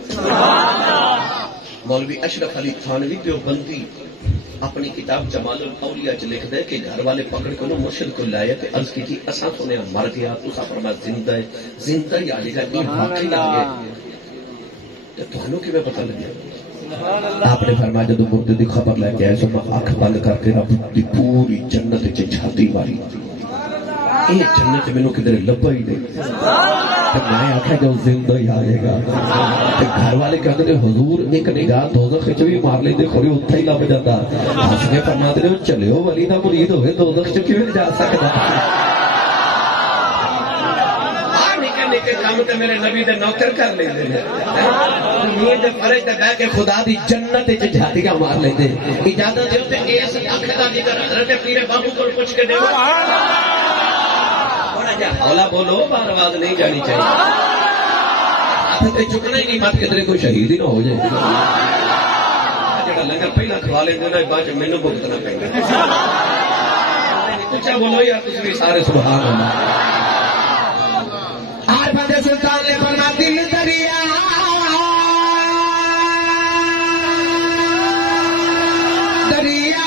مولوی اشرف علی تھانوی دیوبندی اپنی کتاب جمال الاولیاء چ لکھ دے کہ گھر والے پکڑ کے مرشد کو لائے تے عرض کی تھی اساں سنیا مر گیا تساں فرمایا زندہ ہے زندہ ہی آ جائے گا یہ واقعی آ گیا تے تھانوں کیویں پتہ لگیا آپ نے فرمایا جدوں مردے دی خبر لے کے آئے سو میں اکھ بند کر کے رب دی پوری جنت وچ چھاتی ماری یہ جنت مینوں کدھر لبا ہی نہیں میں آخیا جو زندہ ہی آئے گا گھر والے کہتے ہیں حضور ایک نگاہ دوزخ وچ بھی مار لیندے کھڑے اتھے ہی لب جاتا ہس کے فرماتے ہیں چلیو ولی دا مرید ہوئے دوزخ وچ کیوں جا سکتا نکے کام تے میرے نبی دے نوکر کر لیندے نے نیت دے فرج تے بیٹھ کے خدا دی جنت وچ جھاتیاں مار لیندے اجازت دیو تے اس اکھ دا ذکر حضرت پیر بابو کول پوچھ کے دیو اولا بولو بار آواز نہیں جانی چاہیے چکنا ہی نہیں مت کدھر کوئی شہید ہی نہ ہو جائے جڑا لنگر پہلا کھوا لیندے نا بعد مینوں بھگتنا پیندا اچھا بولو یار تسی سارے سبحان اللہ ہر بندے سلطان نے فرمایا دل دریا دریا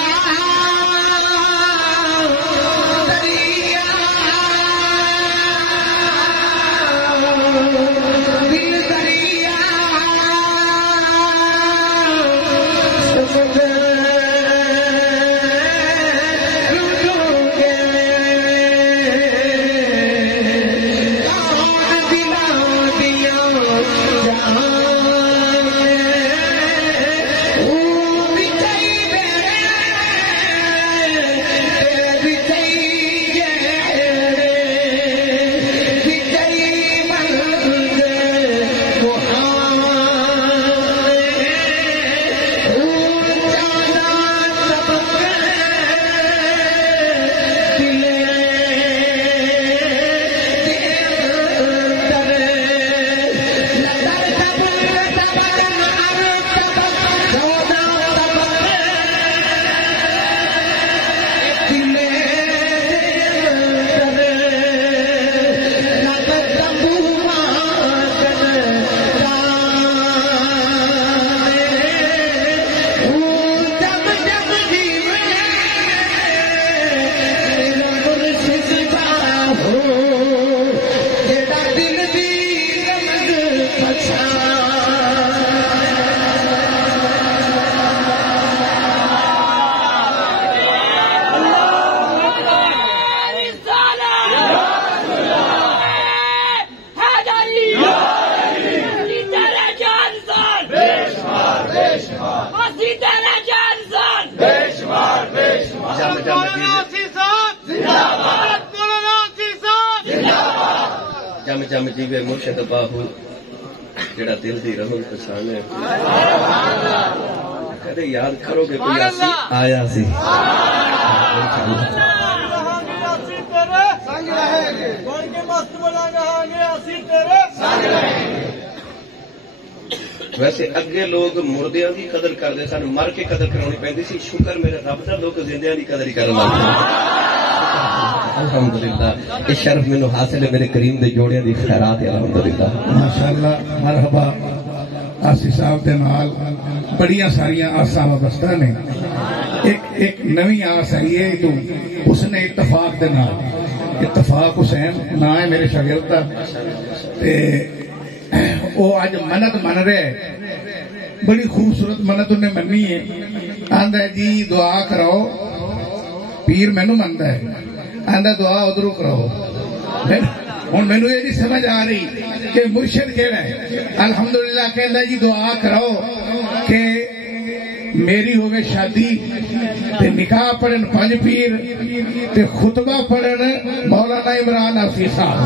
جم جیوے مرشد باہو جڑا دل دی رحمت پہچان ہے کدے یاد کرو گے کوئی ایسی آیا سی ویسے اگے لوگ مردیاں دی قدر کرتے سن مر کے قدر کرانی پہنتی سی شکر میرے رب دا لوگ زندیاں دی قدر ہی کرن لگ پے الحمدللہ یہ شرف مینوں حاصل ہے میرے کریم دے جوڑیاں دی خیرات ہے الحمدللہ ماشاءاللہ مرحبا آسی صاحب دے نال بڑیاں ساریاں آساں وابستہ نے ایک نویں آس ہے یہ تو حسن اتفاق دے نال اتفاق حسین نا ہے میرے شاگرد دا تے او اج منت من رہے بڑی خوبصورت منت انہیں مننی ہے، آندا ہے جی دعا کراؤ، پیر مینو منتا ہے، آندا دعا ادھروں کراؤ۔ ہوں مینو یہ نہیں سمجھ آ رہی کہ مرشد کہڑا ہے۔ الحمدللہ کہندا جی دعا کراؤ کہ میری ہوگی شادی تے نکاح پڑھن 5 پیر تے خطبہ پڑھن مولانا عمران حفیظ صاحب۔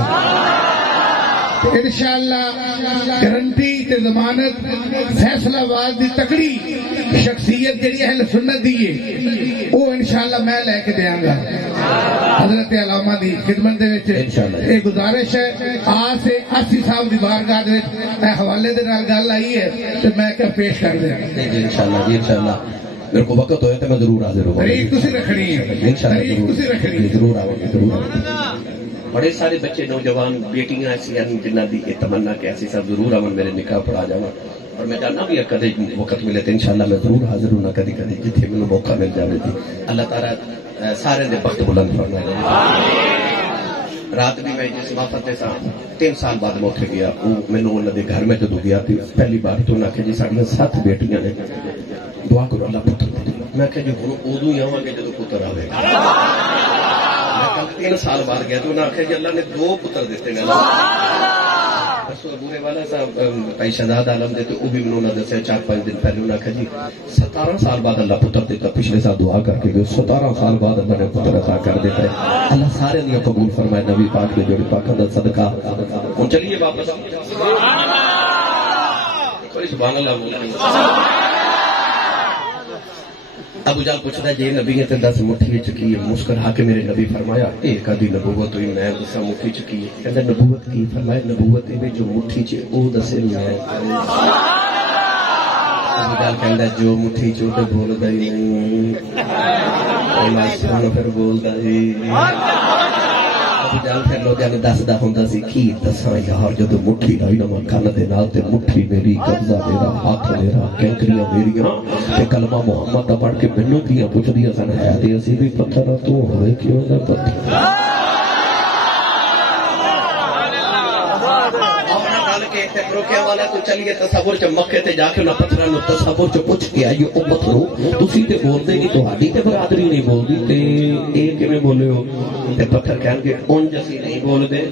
انشاءاللہ گارنٹی تے ضمانت فیصلہ آباد دی تکڑی شخصیت جڑی اہل سنت دی ہے وہ انشاءاللہ میں لے کے دیاں گا حضرت علامہ دی خدمت دے وچ۔ ایک گزارش ہے آج سے 80 صاحب دی بارگاہ دے وچ اے حوالے دے نال گل آئی ہے تے میں کیا پیش کر دیا جی انشاءاللہ جی انشاءاللہ میرے کو وقت ہویا تو میں ضرور حاضر ہوں گا، تاریخ تسی رکھنی ہے، انشاءاللہ تسی رکھنی ہے، ضرور آؤں گے ضرور آؤں گے۔ بڑے سارے بچے نوجوان بیٹیاں ایسی ہیں جنہ دی یہ تمنا کہ ایسی سب ضرور آون میرے نکاح پڑھا جاواں، اور میں جاننا بھی کدے وقت ملے تو انشاءاللہ میں ضرور حاضر ہوں، کدی کدی جتھے مینوں موقع مل جاوے تھی۔ اللہ تعالیٰ سارے دے بخت بلند فرمائے۔ رات بھی میں جس وافت سے 3 سال بعد موقع گیا، وہ مینوں انہاں دے گھر میں جدوں گیا تھی پہلی بار تو انہاں کہ جی ساڈیاں 7 بیٹیاں نے، دعا کرو اللہ پتر دے۔ میں کہ جی ہن اودوں ہی آواں گے جدوں پتر آوے گا۔ 3 سال بعد گیا تو انہوں نے آخیا جی اللہ نے 2 پتر دیتے ہیں۔ پرسوں ابوے والا صاحب بھائی شہزاد عالم دے تو وہ بھی انہوں نے دسیا 4-5 دن پہلے انہوں نے آخیا جی 17 سال بعد اللہ پتر دیتا، پچھلے سال دعا کر کے گئے 17 سال بعد اللہ نے پتر عطا کر دیتا ہے۔ اللہ سارے دیا قبول فرمائے نبی پاک نے جوڑی پاک دا صدقہ۔ ہوں چلیے واپس سبحان اللہ۔ ابو جال پوچھتا ہے جی نبی تے 10 مٹھی چکی ہے، مسکرا کے میرے نبی فرمایا ایک آدھی نبوت ہوئی میں دسا مٹھی چکی ہے۔ کہتا نبوت کی؟ فرمایا نبوت ہے جو مٹھی چ او دسے میں۔ ابو جال کہندا جو مٹھی چ تے بولدا ہی نہیں، میں سن پھر بولدا ہی۔ ابو جال پھر لوگاں نوں دسدا ہوندا سی کی دساں یار جدوں مٹھی لائی نا کن دے نال تے مٹھی میری، قبضہ میرا، ہاتھ میرا، کینکریاں میریاں تے کلمہ محمد دا پڑھ کے مینوں کیاں پوچھدیاں سن ہے تے اسی بھی پتھر تو ہوئے کیوں نہ پتھر۔ روکیا والا تو چلیے تصور چ مکے تے جا کے انہاں پتھراں نوں تصور چ پوچھ کے آئیے او پتھرو تسی تے بولدے نہیں، تہاڈی تے برادری نہیں بولدی تے اے کیویں بولے ہو؟ تے پتھر کہن گے اونج اسی نہیں بولدے،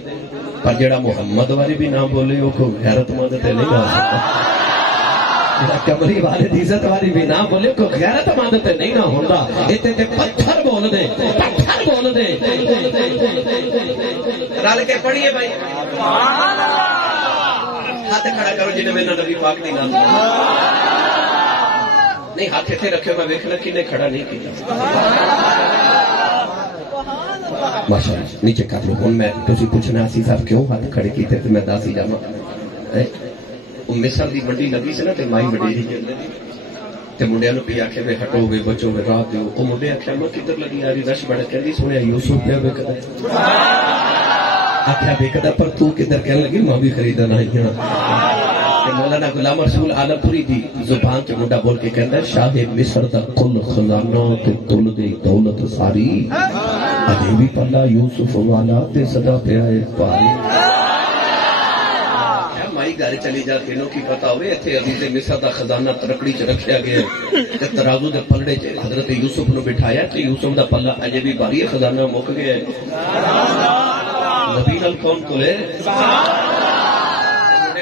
پر جڑا محمد والی بھی نہ بولے او کوئی غیرت مند تے نہیں ہو سکتا، جڑا کمری والے دی عزت والی بھی نہ بولے کوئی غیرت مند تے نہیں نہ ہوندا، ایتھے تے پتھر بول دے، پتھر بول دے۔ رل کے پڑھیے بھائی سبحان اللہ۔ ہاتھ کھڑا کرو جنہیں میرا نبی پاک دی نام نہیں، ہاتھ اتنے رکھے میں ویکھنا کنے کھڑا نہیں کیتا۔ ماشاءاللہ نیچے کر لو۔ ہوں میں تسی پوچھنا اسی صاحب کیوں ہاتھ کھڑے کیتے تے میں دس ہی جاواں۔ مصر دی منڈی لگی سی نا تے مائی وڈیری تے منڈیاں نوں پی آکھے وے ہٹو وے بچو وے راہ دیو، او منڈے آکھیا میں کدھر لگی آ رہی رش بڑا کہندی سنیا یوسف پیا ویکھدا آخیا بیکدا پر تو کدھر کہنے لگی ماں بھی خریدا نہیں ہاں۔ مولانا غلام رسول عالم پوری دی زبان چ منڈا بول کے کہندا شاہ مصر دا کل خزانہ تے تل گئی دولت ساری، اجے بھی پلا یوسف والا تے صدا پیا ہے پاری۔ مائی گھر چلی جا تینوں کی پتا ہوئے ایتھے عزیز مصر دا خزانہ ترکڑی چ رکھیا گیا تے ترازو دے پلڑے چ حضرت یوسف نو بٹھایا تے یوسف دا پلہ اجے بھی بھاری خزانہ مک گیا ہے۔ نبی نال کون کھلے؟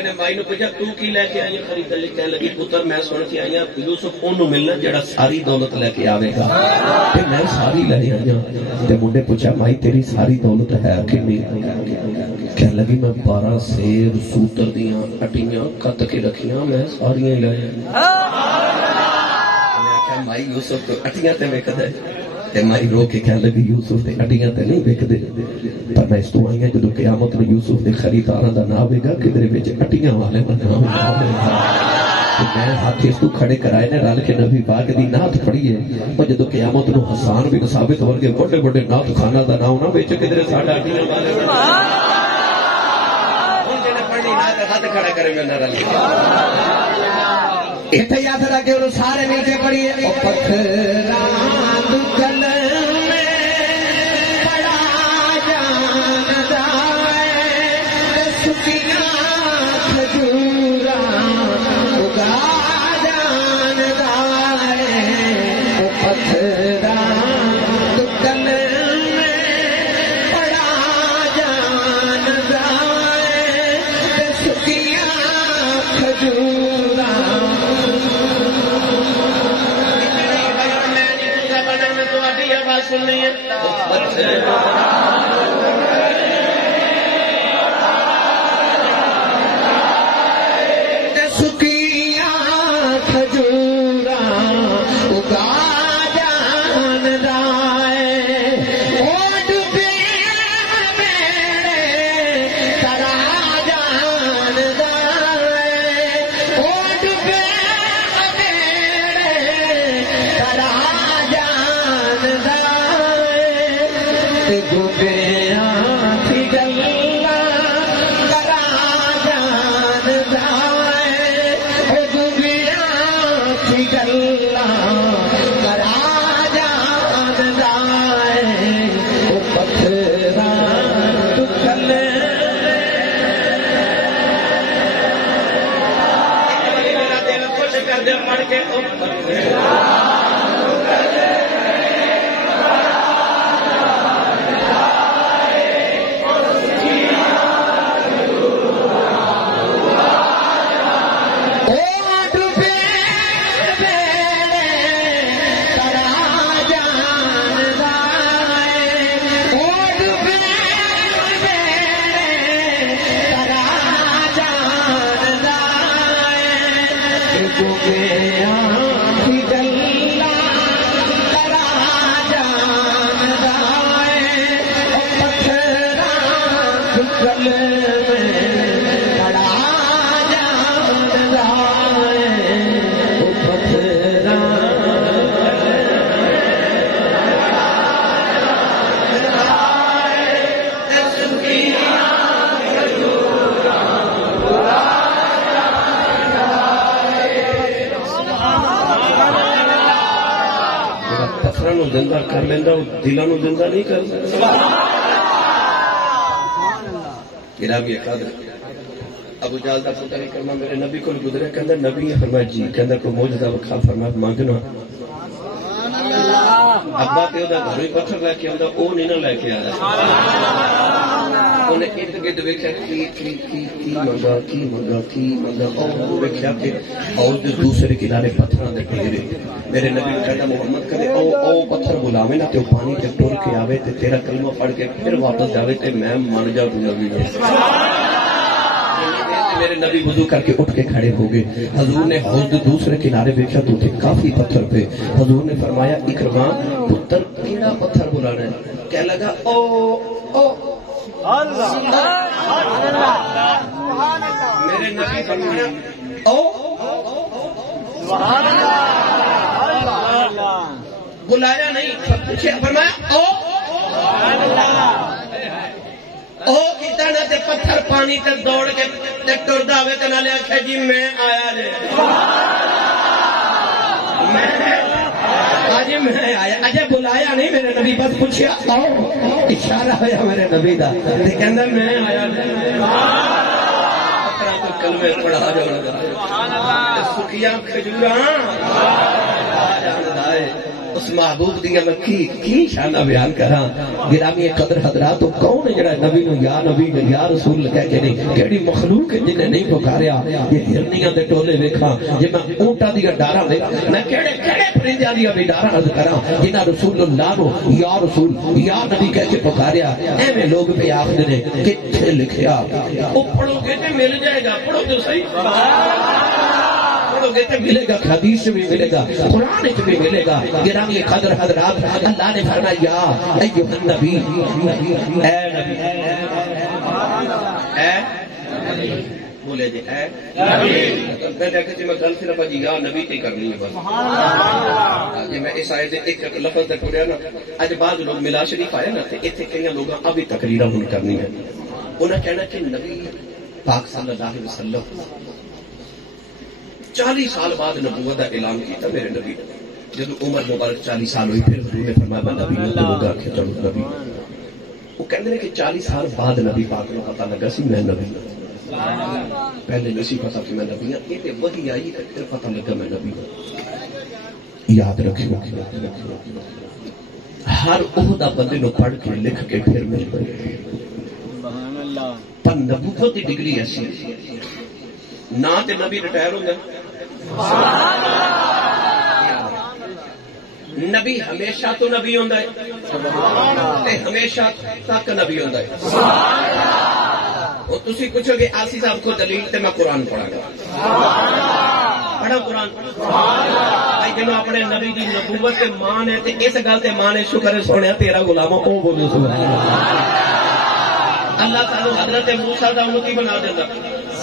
نے مائی نو پوچھا تو کی لے کے آئی خریدن لئی؟ کہنے لگی پتر میں سن کے آئی یوسف اونوں ملنا جڑا ساری دولت لے کے آوے گا تے میں ساری لے آئی ہاں۔ تے منڈے پوچھا مائی تیری ساری دولت ہے کنی؟ کہنے لگی میں 12 سیر سوتر دیاں اٹیاں کت کے رکھیاں میں ساری لے آئی۔ میں آخیا مائی یوسف تو اٹیاں تے وکدا ہے تے مائی رو کے کہنے لگی یوسف تے اڈیاں تے نہیں وکدے، پر میں اس تو آئی ہوں جدوں قیامت میں یوسف دے خریداراں دا نام آئے گا کدھر وچ اڈیاں والے دا نام میں ہاتھ اس تو کھڑے کرائے نے رل کے نبی پاک دی نعت پڑھی ہے، اور جدوں قیامت نو حسان بن ثابت ورگے بڑے بڑے نعت خانہ دا نام نہ وچ کدھر ساڈا اڈیاں والے ہن جنے پڑھی نعت ہاتھ کھڑا کرے میں نہ رل ایتھے یاد رکھے انہوں سارے نیچے پڑھیے او پتھراں دل میں پڑا جان جائے سکیاں کھجوراں اگا سنیے زندہ کر لینا دلوں نو زندہ نہیں کر سکتا گرامی قدر ابو جہل دا پتر کرنا میرے نبی کو گزرے کہندا نبی فرمایا جی کہندا کوئی معجزہ وکھا فرمایا مانگنا ابا تے او دا گھر ہی پتھر لے کے آندا او نہیں نہ لے کے آیا انہیں ارد گرد ویکھیا کی منگا او ویکھیا کہ اور دوسرے کنارے پتھراں دے ڈھیرے میرے نبی کہتا محمد کرے او پتھر بلاوے نہ تے پانی تے ٹر کے آوے تے تیرا کلمہ پڑھ کے پھر واپس جاوے تے میں من جا نبی میرے نبی وضو کر کے اٹھ کے کھڑے ہو گئے حضور نے حوض دوسرے کنارے دیکھا تو تھے کافی پتھر پہ حضور نے فرمایا اکرما پتر کیڑا پتھر بلانا ہے کہہ لگا میرے نبی فرمایا بلایا نہیں فرمایا او کیتا نہ تے پتھر پانی تے دوڑ کے تے ٹردا ہوے تے نالے آکھے جی میں آیا جے میں آیا اجے بلایا نہیں میرے نبی بس پوچھیا او اشارہ ہویا میرے نبی دا تے کہندا میں آیا جے پتھراں تے کلمے پڑھا جو سبحان اللہ سکھیاں کھجوراں اس محبوب دیا میں کی شانہ بیان کراں گرامی قدر حضرات تو کون ہے جڑا نبی نو یا نبی یا رسول کہہ کے نہیں کیڑی مخلوق ہے جنہیں نہیں پکاریا یہ ہرنیاں دے ٹولے ویکھاں جے میں اونٹاں دی ڈاراں ویکھاں میں کیڑے پرندیاں دی بھی ڈاراں عرض کراں جنہاں رسول اللہ نو یا رسول یا نبی کہہ کے پکاریا ایویں لوگ پہ آکھدے نے کتھے لکھیا او پڑھو گے تے مل جائے گا پڑھو تو صحیح پڑھو گے تے ملے گا حدیث میں ملے گا قرآن میں ملے گا گرامی قدر حضرات اللہ نے فرمایا یا ایھا النبی اے نبی اے بولے جی اے نبی میں دیکھا جی میں گل صرف جی یا نبی تے کرنی ہے بس جی میں اس آیت ایک لفظ تے پڑھیا نا اج بعض لوگ ملا شریف آئے نا تے ایتھے کئی لوگاں ابھی تقریراں ہن کرنی ہے انہاں کہنا کہ نبی پاک صلی اللہ علیہ وسلم 40 سال بعد نبوت کا اعلان کیتا میرے نبی نے جب عمر مبارک 40 سال ہوئی پھر حضور نے فرمایا میں نبی ہوں لوگ آکھے چلو نبی وہ کہندے نے کہ 40 سال بعد نبی پاک کو پتہ لگا سی میں نبی ہوں پہلے نہیں سی پتہ کہ میں نبی ہوں یہ وحی آئی پھر پتہ لگا میں نبی ہوں یاد رکھو ہر عہدہ بندے نو پڑھ کے لکھ کے پھر مل گئے پر نبوت کی ڈگری ایسی نہ تے نبی ریٹائر ہو گئے نبی ہمیشہ تو نبی ہوندا ہے تے ہمیشہ تک نبی ہوندا ہے اور تسی پوچھو گے آسی صاحب کو دلیل تے میں قرآن پڑھا گا پڑھا قرآن بھائی جنوں اپنے نبی دی نبوت تے مان ہے تے اس گل تے مان ہے شکر ہے سونیا تیرا غلام او بولے سبحان اللہ اللہ تعالی حضرت موسیٰ دا امتی بنا دیندا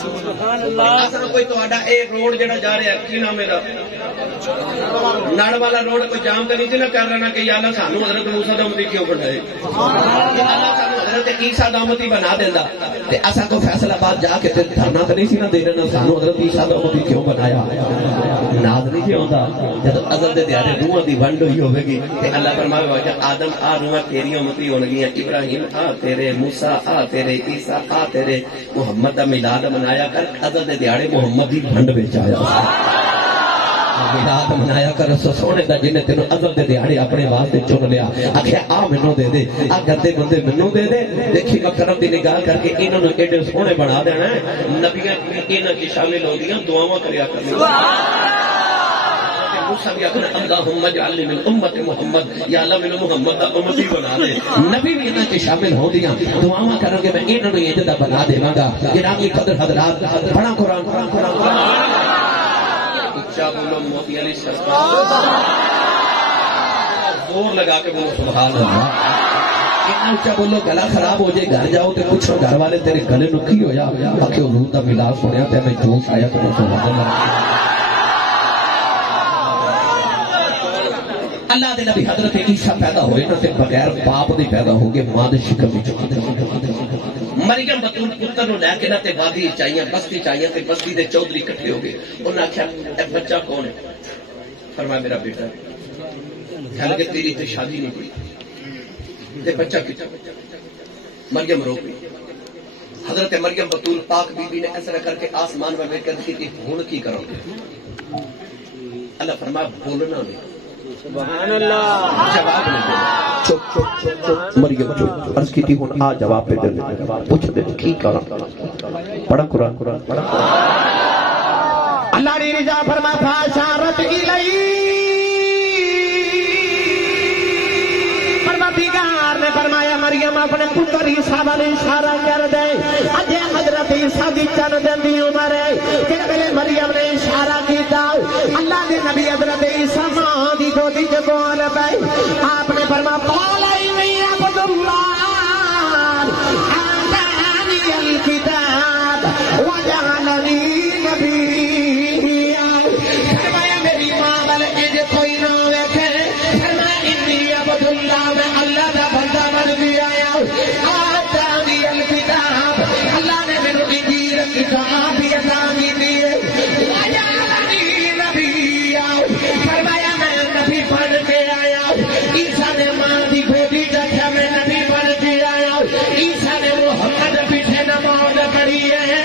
اصل کوئی تہاڈا اے روڈ جڑا جا رہا ہے کی نام میرا نڑ والا روڈ کوئی جام تے نہیں نہ کر رہا کہ یا اللہ سانو حضرت موسیٰ دا امتی کیوں بنائے اللہ سانو حضرت عیسیٰ دا امتی بنا دیندا تے اساں کو فیصل آباد جا کے تے دھرنا تے نہیں سی نہ دے رہنا سانو حضرت عیسیٰ دا امتی کیوں بنایا ناز نہیں کیوں ہوندا جب ازل دے دیارے روحاں دی ونڈ ہوئی ہوے گی تے اللہ فرمائے گا کہ آدم آ روحاں تیری امتی ہون گیاں ابراہیم آ تیرے موسیٰ آ تیرے عیسیٰ آ تیرے محمد دا میلاد منایا کر ازل دے دیارے محمد دی ونڈ وچ آیا میلاد منایا کر سونے دا جن تینوں ازل دے دیہڑے اپنے واسطے چن لیا آخیا آ مینوں دے دے آ گندے بندے مینوں دے دے دیکھی میں کرم دی نگاہ کر کے انہاں نوں ایڈے سونے بنا دینا ہے نبیاں انہاں کی شامل ہوندیاں دعاواں کریا کرنی موسیٰ بھی اپنے اللہم اجعلنی من امت محمد یا اللہ مینوں محمد دا امتی بنا دے نبی بھی انہاں کے شامل ہوندیاں دعاواں کرن گے میں انہاں نوں اجدا بنا دیواں گا گرامی قدر حضرات پڑھا قرآن اچھا بولو موتی علی سرکار زور لگا کے بولو سبحان اللہ اتنا اچھا بولو گلا خراب ہو جائے گھر جاؤ تے پوچھو گھر والے تیرے گلے نو کی ہویا آکھے حضور دا میلاد سنیا تے میں جوش آیا تو سبحان اللہ اللہ دے نبی حضرت عیسیٰ پیدا ہوئے نا تے بغیر باپ دے پیدا ہو گئے ماں دے شکم وچ مریم بطول پتر نو لے کے نہ تے وادی چاہیے بستی تے بستی دے چودھری اکٹھے ہو گئے انہوں نے آخیا اے بچہ کون ہے فرمایا میرا بیٹا کہنے لگے تیری تے شادی نہیں ہوئی تے بچہ کتا مریم رو گئی حضرت مریم بطول پاک بی بی نے ایسا کر کے آسمان میں بیٹھ کر دی کہ ہن کی کرو گے اللہ فرمایا بولنا نہیں سبحان اللہ جواب نہیں دینا چپ مریم چپ عرض کی تھی ہن آ جواب پہ دے پوچھ دے کی کرا پڑھا قرآن پڑھا اللہ نے رضا فرما فاشارت الی پروردگار نے فرمایا مریم اپنے پتر عیسیٰ والے اشارہ کر دے اجے حضرت عیسیٰ دی چند دن دی عمر ہے کہ پہلے مریم نے اشارہ کیتا اللہ نے نبی حضرت عیسیٰ ماں دی گودی کے بول پے آپ نے فرمایا قال انی عبد اللہ آتانی الکتاب وجعلنی نبیا فرمایا میری ماں والے اجے کوئی نہ دیکھے فرمایا انی عبد اللہ میں اللہ دا بندہ بن گیا آتانی الکتاب اللہ نے میرے انجیل کتاب بھی عطا کی دی وجعلنی نبیا فرمایا میں نبی بن کے آیا عیسیٰ نے ماں دی گودی رکھا میں نبی بن کے آیا عیسیٰ نے محمد پیچھے نماز پڑھی ہے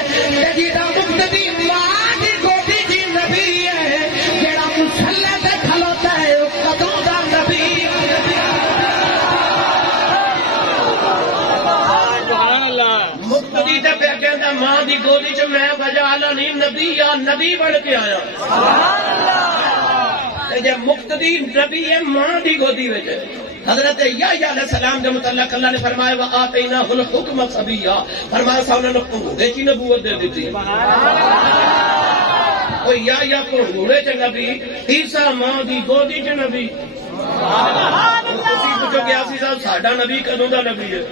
جیدہ مقتدی ماں دی گودی دی نبی ہے جیڑا مسلح سے کھلوتا ہے اس قدوں دا نبی مقتدی تے پہ کہندا ماں دی گودی چ میں وجعلنی نبی یا نبی بن کے آیا جب مقتدی نبی ہے ماں دی گودی وچ حضرت یحییٰ علیہ السلام کے متعلق اللہ نے فرمایا وآتیناہ الحکم صبیا فرمایا سا انہوں نے پنگوڑے کی نبوت دے دیتی کوئی یحییٰ پنگوڑے چ نبی عیسیٰ ماں دی گودی چ نبی تسی پوچھو کہ آسی صاحب ساڈا نبی کدوں دا نبی ہے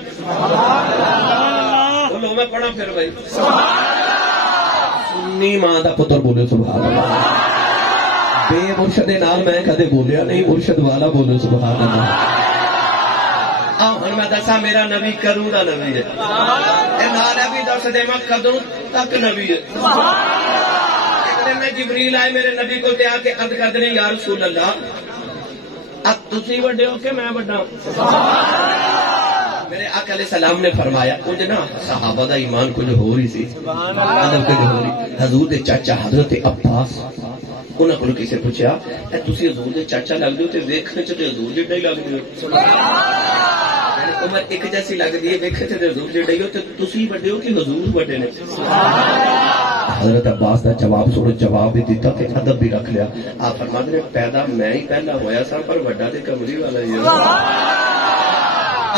بولو میں پڑھا پھر بھائی سنی ماں دا پتر بولے سبحان اللہ بے مرشد نال میں کدے بولیا نہیں مرشد والا بولے سبحان اللہ ہن میں دسا میرا نبی کروں دا نبی ہے اے نال بھی دس دے میں کدوں تک نبی ہے ایک دن میں جبریل آئے میرے نبی کو تے آ کے عرض کر دے یا رسول اللہ اب تسی بڑے ہو کہ میں بڑا میرے آقا علیہ السلام نے فرمایا کچھ نا صحابہ دا ایمان کچھ ہو رہی سی ادب کچھ ہو رہی حضور دے چاچا حضرت عباس انہوں کو کسی پوچھا اے تسی حضور دے چاچا لگ دیو تے ویکھنے چ تے حضور جڑا ہی لگ دیو عمر ایک جیسی لگ دی ہے ویکھنے تے حضور جڑا ہی ہو تے تسی بڑے ہو کہ حضور بڑے نے حضرت عباس کا جواب سنو، جواب بھی دیتا تے ادب بھی رکھ لیا. آپ فرماتے ہیں پیدا میں ہی پہلا ہویا سا پر بڑا تے کملی والا ہی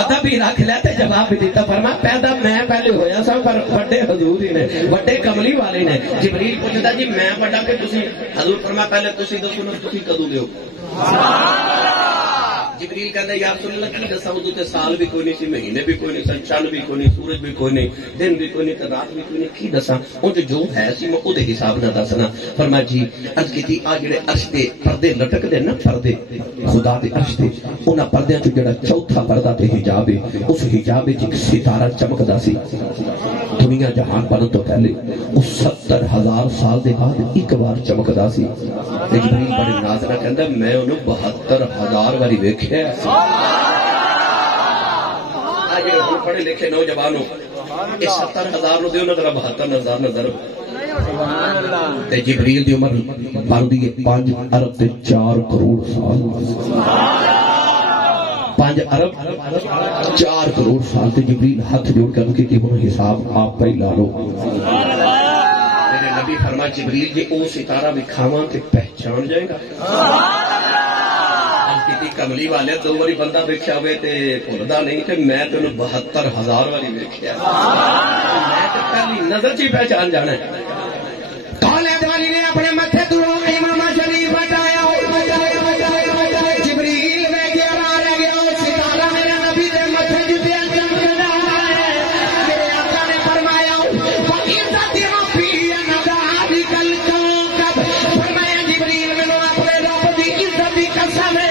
ادب بھی رکھ لیا تے جواب بھی دیتا. فرما پیدا میں پہلے ہویا سا پر بڑے حضور ہی نے، بڑے کملی والے نے. جبریل پوچھتا جی میں بڑا کہ تسی؟ حضور فرما پہلے تسی دسو نا تسی کدوں دے ہو؟ جبریل کہتا یا رسول اللہ کی دسا ادو تے سال بھی کوئی نہیں سی، مہینے بھی کوئی نہیں سن، چند بھی کوئی نہیں، سورج بھی کوئی نہیں، دن بھی کوئی نہیں، رات بھی کوئی نہیں، کی دسا ان جو ہے سی میں او دے حساب نہ دسنا. فرمایا جی عرض کیتی آ جڑے عرش دے پردے لٹک دے نا، پردے خدا دے عرش دے، انہاں پردیاں چ جڑا چوتھا پردہ تے حجاب ہے، اس حجاب وچ ایک ستارہ چمکدا سی. دنیا جہان بنن تو پہلے اس 70,000 سال دے بعد ایک بار چمکدا سی. جبریل بڑے ناز نال کہندا میں انہوں 72,000 واری ویکھیا. پڑھے لکھے نوجوانوں 70,000 نو دیو نہ ذرا 72,000 نہ ضرب. جبریل دی عمر بندی 5 ارب تے 4 کروڑ سال. 5 ارب 4 کروڑ سال تے جبریل ہاتھ جوڑ کر کے ہن حساب آپ پہ لا لو. میرے نبی فرمایا جبریل جی او ستارہ وکھاواں تے پہچان جائے گا. کملی والے 2 باری بندہ ویکھیا ہوئے تے بھولدا نہیں تے میں تینوں 72,000 واری ویکھیا. میں تے پہلی نظر چ پہچان جانا ہے. کالے والی نے اپنے متھے تو امام شریف بتایا جبریل میں کیا رہ گیا ستارہ میرے نبی دے متھے جتے چمکدا ہے. میرے آقا نے فرمایا فَإِذَا رَبِّي نَذَارِ كَالْكَوْكَبِ. فرمایا جبریل مینوں اپنے رب دی عزت دی قسم ہے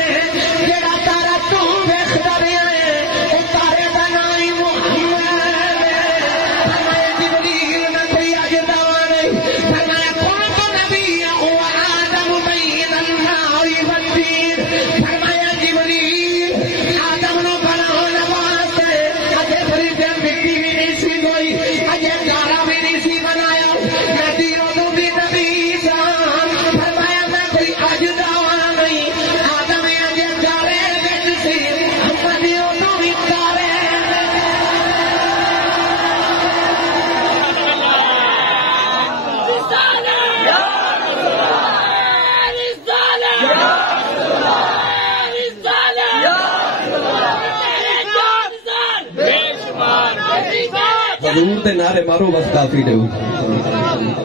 حضور دے نعرے مارو بس کافی دے.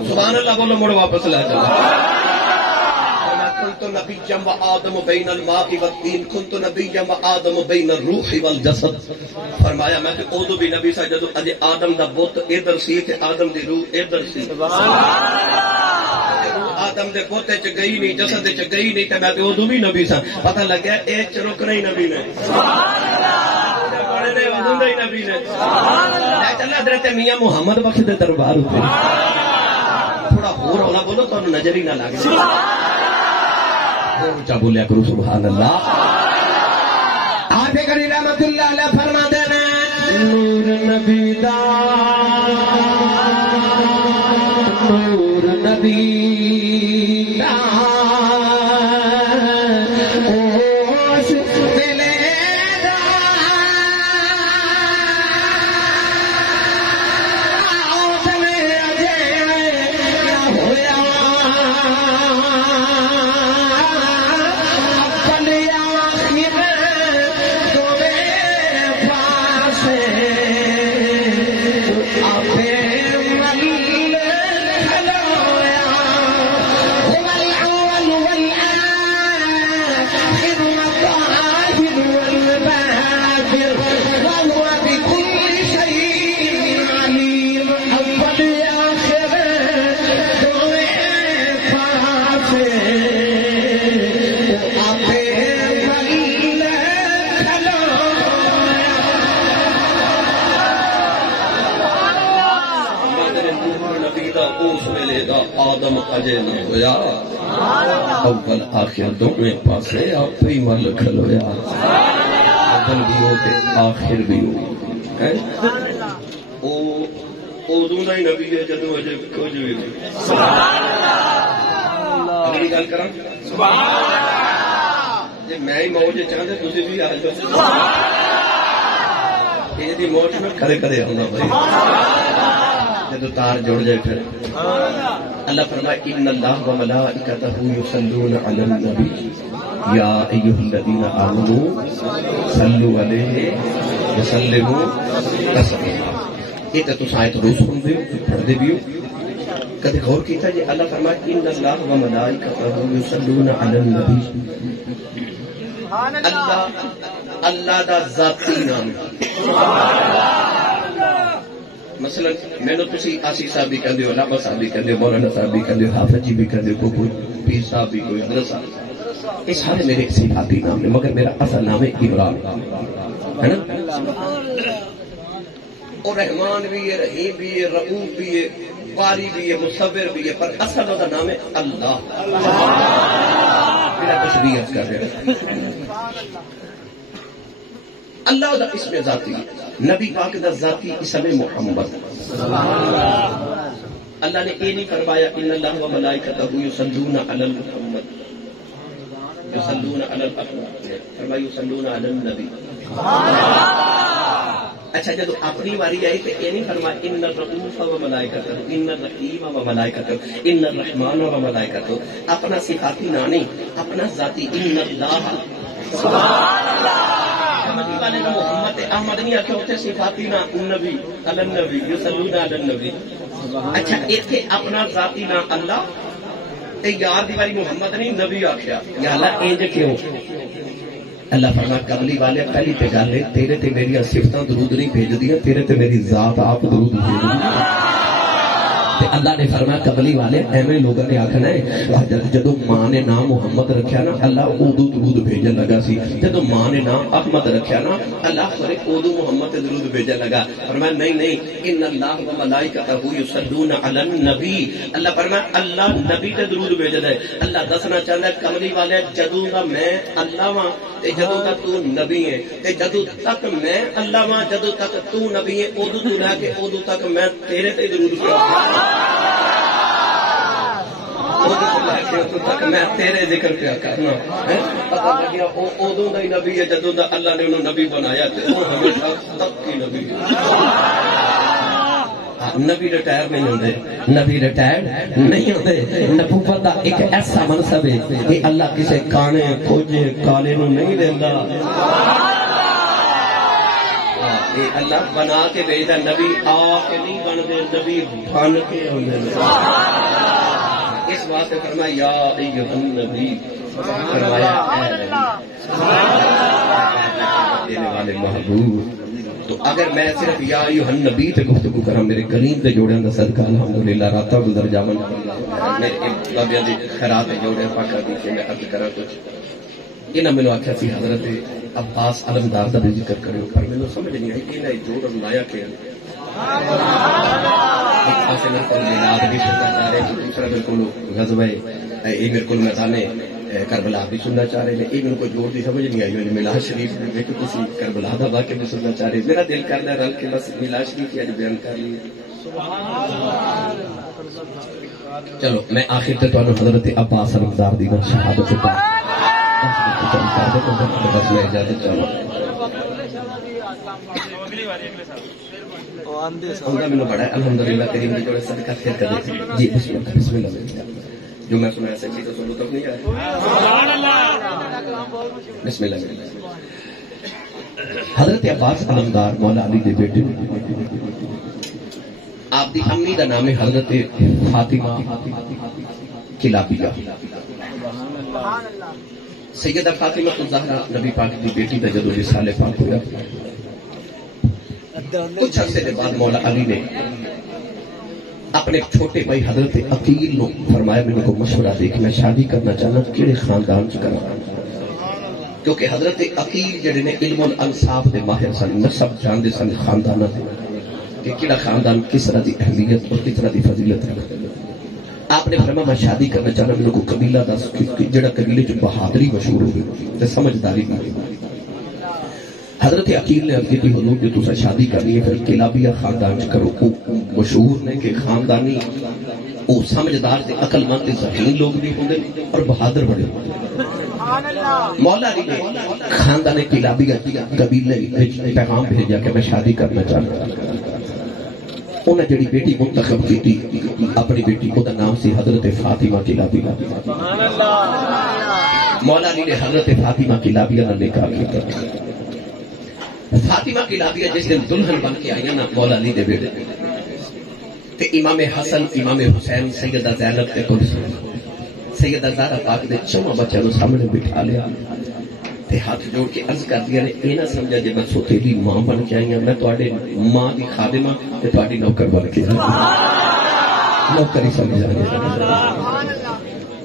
سبحان اللہ بولو مڑ واپس لا چلا. كنت نبيا وآدم بين الماء والطين كنت نبيا وآدم بين الروح والجسد. فرمایا میں کہ ادو بھی نبی سا جدو اجے آدم دا بت ادھر سی تے آدم دی روح ادھر سی. آدم دے بوتے چ گئی نہیں، جسد چ گئی نہیں تے میں تے ادو بھی نبی سا. پتہ لگا اے چ رکنا ہی نبی نے. نبی نے چلا حضرت میاں محمد بخش دے دربار اتنے تھوڑا ہو رولا بولو تو نظر ہی نہ لگے. اونچا بولیا کرو سبحان اللہ. آپ کری رحمت اللہ علیہ فرما دینا نور نبی دا نور نبی دا آدم اجے نہ ہویا اول آخر دونوں پاسے آپ ہی مل کھلویا. اول بھی ہو تے آخر بھی ہو. او دونوں ہی نبی ہے جدوں اجے کچھ بھی نہیں. اگلی گل کراں جی میں ہی موج چاہتے تسی بھی آ جاؤ. یہ دی موج میں کدے کدے آؤں گا بھائی جدو تار جڑ جائے پھر اللہ فرمائے ان اللہ و ملائکتہ یصلون علی النبی یا ایھا الذین آمنوا صلوا علیہ وسلموا تسلیما. یہ تو آیت روز سنتے ہو پڑھتے بھی ہو. کدی غور کیتا جی اللہ فرمائے ان اللہ و ملائکتہ یصلون علی النبی. اللہ دا ذاتی نام. مثلا میں نے تسی آسی صاحب بھی کہندے ہو, علامہ صاحب بھی کہندے ہو, مولانا صاحب بھی کہندے ہو, حافظ جی بھی کہندے ہو, کوئی پیر صاحب بھی, کوئی حضرت صاحب. یہ سارے میرے صفاتی نام ہیں, مگر میرا اصل نام ہے عمران, ہے نا. اور رحمان بھی ہے, رحیم بھی ہے, رؤوف بھی ہے, قاری بھی ہے, مصور بھی ہے, پر اصل کا نام ہے اللہ. میرا تشبیہ کر رہے ہیں. اللہ دا اسم ذاتی, نبی پاک دا ذاتی اسم محمد. اللہ نے یہ نہیں فرمایا ان اللہ و ملائکتہ یصلون علی محمد, یصلون علی الاحمد, فرمایا یصلون علی النبی. اچھا جب اپنی واری آئی تو یہ نہیں فرمایا ان الرؤوف و ملائکتہ, ان الرحیم و ملائکتہ, ان الرحمن و ملائکتہ. اپنا صفاتی نام نہیں, اپنا ذاتی ان اللہ. سبحان اللہ. احمدی والے نے محمد احمد نہیں آخیا, اتنے صفاتی نام نبی علی النبی یصلون علی النبی. اچھا اتنے اپنا ذاتی نام اللہ تے یار دی واری محمد نہیں نبی آخیا. یا اللہ انج کیوں؟ اللہ فرمایا قبلی والے پہلی تے گل ہے تیرے تے میری صفتاں درود نہیں بھیجدیاں, تیرے تے میری ذات آپ درود بھیجدی. اللہ نے فرمایا قبلی والے ایویں لوگوں نے آخنا ہے جدو ماں نے نام محمد رکھیا نا اللہ ادو درود بھیجن لگا سی, جدو ماں نے نام احمد رکھیا نا اللہ سورے ادو محمد درود بھیجن لگا. فرمایا نہیں ان اللہ و ملائکتہ یصلون علی النبی. اللہ فرمایا اللہ نبی تے درود بھیجدا ہے. اللہ دسنا چاہندا ہے قبلی والے جدوں دا میں اللہ واں تے جدوں تک تو نبی ہے, تے جدوں تک میں اللہ واں جدوں تک تو نبی ہے, ادو تو لے کے ادو تک میں تیرے تے درود بھیجدا تک میں تیرے ذکر پہ کرنا. پتہ لگیا وہ ادو دا ہی نبی ہے جدوں دا اللہ نے انہوں نبی بنایا, تے وہ ہمیشہ تک کی نبی ہے. نبی ریٹائر نہیں ہوتے, نبی ریٹائر نہیں ہوتے. نبوت دا ایک ایسا منصب ہے کہ اللہ کسے کانے کھوجے کالے نو نہیں دیندا. اللہ بنا کے بھیجدا, نبی آ کے نہیں بنتے, نبی بن کے ہوندے. اس واسطے فرمایا یا ایھا النبی, فرمایا اے نبی دینے والے محبوب. تو اگر میں صرف یا ایھا النبی تے گفتگو کراں میرے کلیم تے جوڑیاں دا صدقہ الحمدللہ راتاں گزر جاون. میرے بابیاں دی خیرات جوڑے پاک دی کہ میں عرض کراں کچھ. یہ نہ مینو آخیا سی حضرت عباس علمدار دا بھی ذکر کرو, پر مینو سمجھ نہیں آئی کہ انہیں جوڑ لایا کہ ایک پاسے میرے کو میلاد بھی سننا چاہ رہے, دوسرا میرے کو غزوہ یہ میرے کو میدان کربلا بھی سننا چاہ رہے ہیں. یہ میرے کو جوڑ دی سمجھ نہیں آئی. میلاد شریف میں کہ کسی کربلا دا واقعہ بھی سننا چاہ رہے. میرا دل کرنا ہے رل کے بس میلاد شریف کی بیان کر لیے. چلو میں آخر تے تانوں حضرت عباس علمدار دی شہادت سے بات بس میں اجازت چاہوں. مینو بڑا الحمدللہ کریم نے جوڑے صدقہ خیر کر دے. جی بسم اللہ. جو میں سنایا سچی تو سنو تک نہیں آیا. بسم اللہ. حضرت عباس علمدار مولا علی دے بیٹے, آپ دی امی دا نام ہے حضرت فاطمہ کلابیہ. سیدہ فاطمہ الزہرا نبی پاک دی بیٹی دا جدو وصال پاک ہوا, کچھ عرصے کے بعد مولا علی نے اپنے چھوٹے بھائی حضرت عقیل نو فرمایا میرے کو مشورہ دے کہ میں شادی کرنا چاہنا کیڑے خاندان چ کراں, کیونکہ حضرت عقیل جڑے نے علم الانصاف دے ماہر سن, نسب جاندے سن خانداناں دے کہ کیڑا خاندان کس طرح دی اہمیت اور کس طرح دی فضیلت رکھدا. آپ نے فرمایا میں شادی کرنا چاہنا میرے کو قبیلہ دس جڑا قبیلے چ بہادری مشہور ہوگی تے سمجھداری بھی. حضرت عقیل نے عرض کی حضور جو تسا شادی کرنی ہے پھر کلابیہ خاندان چ کرو. مشہور نے کہ خاندانی او سمجھدار تے عقل مند تے ذہین لوگ بھی ہوندے اور بہادر بڑے ہوندے. مولا علی نے خاندان کلابیہ قبیلے وچ پیغام بھیجا کہ میں شادی کرنا چاہتا ہوں. انہیں جڑی بیٹی منتخب کی اپنی بیٹی کو نام سی حضرت فاطمہ کلابیہ. مولا علی نے حضرت فاطمہ کلابیہ نے نکاح کیا. فاطمہ کلابیہ جس دن دلہن بن کے آئی نا مولا علی دے بیٹے تے امام حسن امام حسین سیدہ زینب تے کلثوم سیدہ زہرا پاک دے چواں بچوں سامنے بٹھا لیا تے ہاتھ جوڑ کے عرض کر دیا نے یہ نہ سمجھا جی میں سوتیلی ماں بن کے آئی ہوں میں تواڈے ماں دی خادمہ تے تواڈی نوکر بن کے نوکری سمجھا.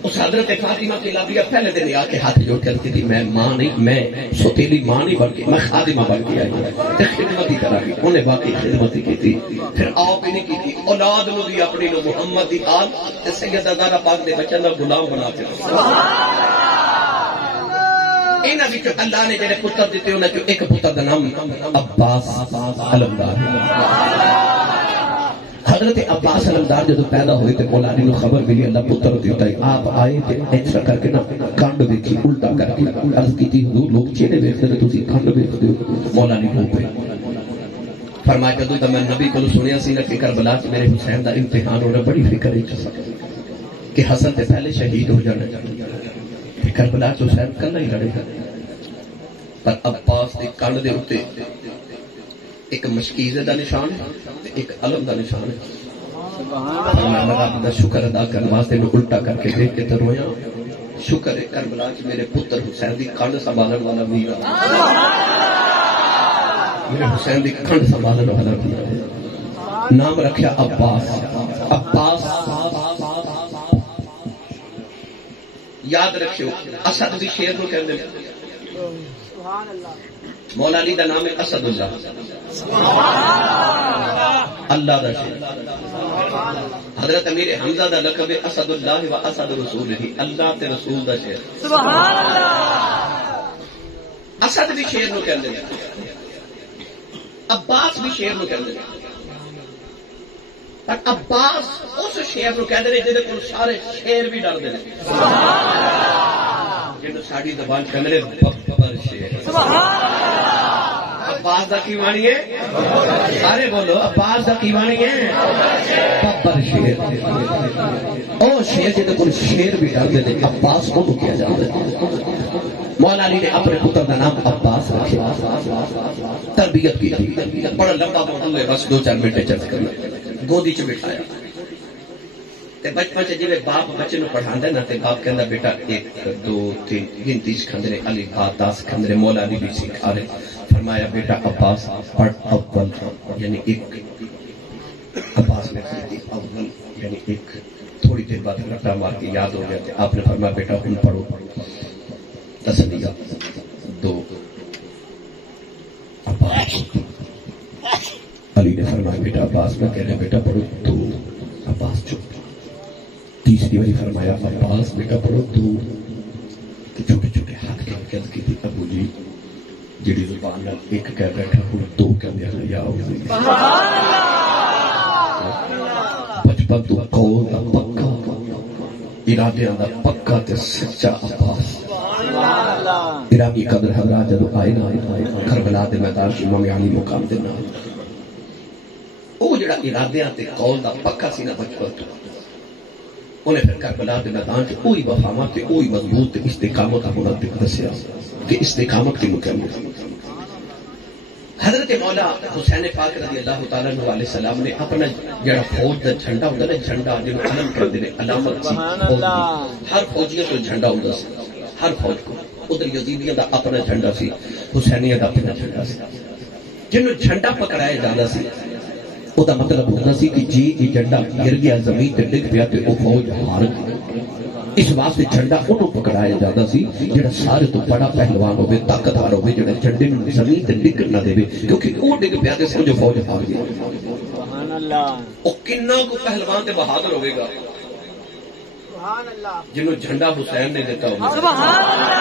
اس حضرت فاطمہ کلابیہ پہلے دن آ کے ہاتھ جوڑ کر تھی میں ماں نہیں میں سوتیلی ماں نہیں بن کے میں خادمہ بن کے آئی ہوں تے خدمت ہی کرا گی. انہیں باقی خدمت ہی کی تھی پھر آپ ہی نہیں کی تھی اولاد نو بھی اپنی نو محمد دی آل تے سیدہ زہرا پاک دے بچوں دا غلام بنا کے انہاں وچ اللہ نے جڑے پتر دتے انہاں چوں ایک پتر دا نام عباس علمدار. حضرت عباس علمدار جدو پیدا ہوئے تے مولا علی نو خبر ملی اللہ پتر دیتا ہے. آپ آئے تے ایسا کر کے نا کنڈ دیکھی الٹا کر کے عرض کی تھی حضور لوگ چہرے دیکھتے ہیں تسی کنڈ دیکھتے ہو. مولا علی رو پے فرمایا جدو تے میں نبی کو سنیا سی نا کہ کربلا وچ میرے حسین دا امتحان ہونا بڑی فکر ہے کہ حسن تے پہلے شہید ہو جانا کہ کربلا وچ حسین کلا ہی لڑے گا. پر عباس دے کنڈ دے اوتے ایک مشکیزے دا نشان ہے ایک علم دا نشان ہے. میں رب دا شکر ادا کرنے واسطے نو الٹا کر کے دیکھ کے تے رویا. شکر ہے کربلا وچ میرے پتر حسین دی کنڈ سنبھالن والا ویر میرے حسین دی کنڈ سنبھالن والا ویر. نام رکھیا عباس. عباس یاد رکھو اسد دی شیر نو کہندے سبحان اللہ. مولا علی دا نام ہے اسد اللہ اللہ دا شیر. حضرت امیر حمزہ دا لقب ہے اسد اللہ و اسد رسول ہی اللہ تے رسول دا شیر سبحان اللہ. اسد بھی شیر نو کہندے عباس بھی شیر نو کہندے پر عباس اس شیر نو کہندے نے جے کول سارے شیر بھی ڈردے نے سبحان اللہ. جنوں ساڈی زبان کہندے ببر شیر سبحان اللہ. عباس دا کی معنی ہے سارے بولو عباس دا کی معنی ہے ببر شیر. او شیر جے کول شیر بھی ڈردے نے عباس کو کیا جاندا ہے. مولا علی نے اپنے پتر کا نام عباس رکھا تربیت کی بڑا لمبا موضوع ہے بس 2-4 منٹ چرچ کرنا. گودی چ بٹھایا تے بچپن چ جویں باپ بچے نو پڑھاندا نا تے باپ کہندا بیٹا 1 2 3 گنتی سکھاندے نے علی با 10 سکھاندے مولا علی بھی سکھا رہے. فرمایا بیٹا عباس پڑھ اول یعنی 1 عباس نے کہی اول یعنی 1 تھوڑی دیر بعد رٹا مار کے یاد ہو گیا تے آپ نے فرمایا بیٹا ہن پڑھو تسلیہ 2 عباس. علی نے فرمایا بیٹا عباس میں کہہ رہے بیٹا پڑھو 2 عباس چپ. تیسری باری فرمایا عباس بیٹا پڑھو 2 چھوٹے چھوٹے ہاتھ کے عرض کی تھی ابو جی جڑی زبان نال 1 کہہ بیٹھا ہوں 2 کہندے ہیں یا سبحان اللہ. بچپن تو قول دا پکا ارادے دا پکا تے سچا عباس گرامی قدر حضرات جدو آئے نا کربلا دے میدان امام علی مقام دے نال او جڑا ارادیاں تے قول دا پکا سی نا بچپن تو انہیں پھر کربلا دے میدان چ اوہی وفامت تے اوہی مضبوط تے استقامت کا منطق دسیا کہ استقامت کی مکمل. حضرت مولا حسین پاک رضی اللہ تعالیٰ عنہ علیہ السلام نے اپنا جڑا فوج دا جھنڈا ہوندا نا جھنڈا جنوں علم کردے نے علامت سی ہر فوجی تو جھنڈا ہوندا سی ہر فوج کو. ادھر یزیدیاں دا اپنا جھنڈا سی حسینیہ دا اپنا جھنڈا سی. جنوں جھنڈا پکڑایا جانا سی او دا مطلب ہوتا سی کہ جی یہ جھنڈا گر گیا زمین تے ڈگ پیا تے او فوج ہار گئی. اس واسطے جھنڈا انہوں پکڑایا جاتا سی جڑا سارے تو بڑا پہلوان ہوئے طاقتور ہوئے جڑا جھنڈے میں زمین تے ڈگ نہ دے کیونکہ وہ ڈگ پیا تے سمجھو فوج ہار گئی. سبحان اللہ. او کنا کو پہلوان تے بہادر ہوے گا سبحان اللہ جنوں جھنڈا حسین نے دیتا ہوگا سبحان اللہ.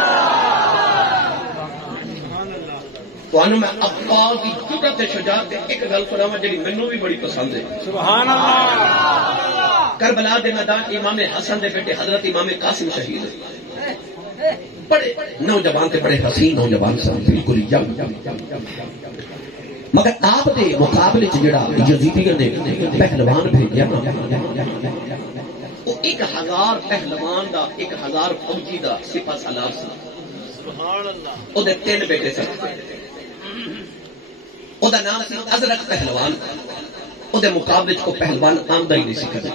تو میں عباس کی قدرت شجاعت ایک گل سناواں جڑی مینوں بھی بڑی پسند ہے سبحان اللہ. کربلا دے میدان امام حسن دے بیٹے حضرت امام قاسم شہید ہوئے. بڑے نوجوان تے بڑے حسین نوجوان سن بالکل ینگ. مگر آپ دے مقابلے جڑا یزیدیوں نے پہلوان بھیجا نا وہ 1000 پہلوان دا 1000 فوجی دا سپہ سالار سی سبحان اللہ او دے 3 بیٹے سن او دا نام سی ازرق پہلوان او دے مقابلے کو پہلوان آمدہ ہی نہیں سکتا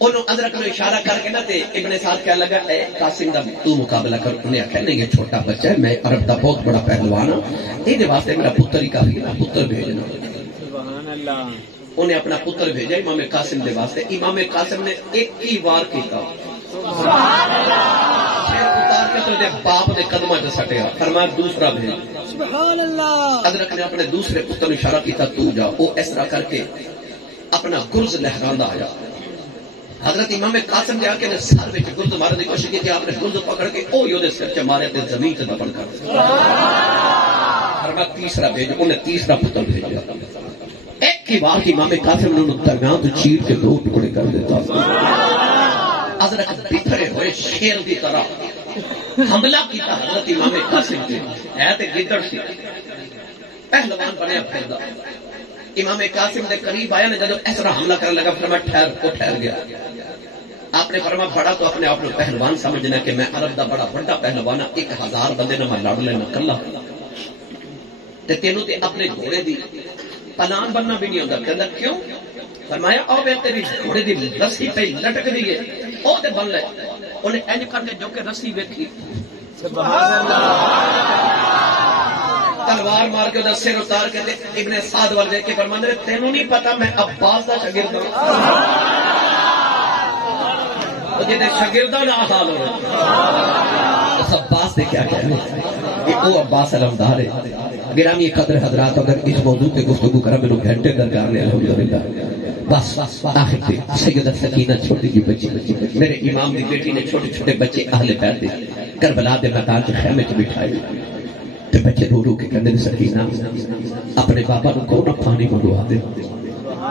انہوں ادرک نے اشارہ کر کے نہ تے ابن سعد کیا لگا اے قاسم دا تو مقابلہ کر انہیں آخیا نہیں یہ چھوٹا بچہ ہے میں عرب دا بہت بڑا پہلوان ہوں یہ واسطے میرا پتر ہی کافی ہے پتر بھیجنا سبحان اللہ انہیں اپنا پتر بھیجا امام قاسم دے واسطے امام قاسم نے ایک ہی وار کیتا سبحان اللہ پھر اتار کے تو دے باپ دے قدمہ جو سٹیا فرمایا دوسرا بھیج سبحان اللہ ادرک نے اپنے دوسرے پتر نے اشارہ کیتا تو جا وہ اس طرح کر کے اپنا گرز لہراندہ آیا حضرت امام قاسم نے آکے سر میں گرد مارنے کی کوشش کی تھی آپ نے گرد پکڑ کے او یودے سر چ مارے تے زمین تے دفن کر فرمایا تیسرا بھیج انہیں تیسرا پتر بھیجا ایک ہی بار کی امام قاسم نے انہوں درمیان تو چیر کے 2 ٹکڑے کر دیتا حضرت بکھرے ہوئے شیر کی طرح حملہ کیتا حضرت امام قاسم نے ہے تے گدڑ سی پہلوان بنیا پھردا امام قاسم دے قریب آیا نے جب اس طرح حملہ کرنے لگا فرمایا ٹھہر گیا آپ نے فرمایا بڑا تو اپنے آپ کو پہلوان سمجھنا کہ میں عرب دا بڑا بڑا پہلوان 1000 بندے نہ میں لڑ لینا کلا تے تینوں تے اپنے گھوڑے دی پلان بننا بھی نہیں ہوندا کہندا کیوں فرمایا او وے تیری گھوڑے دی رسی پہ لٹک رہی ہے او تے بن لے انہیں انج کر کے جو کہ رسی ویکھی سبحان اللہ تلوار مار کے ادھر سر اتار کے ابن سعد وال دیکھ کے فرماندے تینوں نہیں پتا میں عباس دا شاگرد ہوں او جے شاگرداں دا حال ہو اس عباس دے کیا کہنے کہ او عباس علمدار ہے گرامی قدر حضرات اگر اس موضوع پہ گفتگو کرا میرے گھنٹے درکار لے الحمدللہ بس آخر پہ سیدہ سکینہ چھوٹی کی بچی میرے امام دی بیٹی نے چھوٹے چھوٹے بچے اہل بیت دے کربلا دے میدان کے خیمے چ بٹھائے تے بچے رو رو کے کہندے سکینہ اپنے بابا نو کو نہ پانی منگوا دے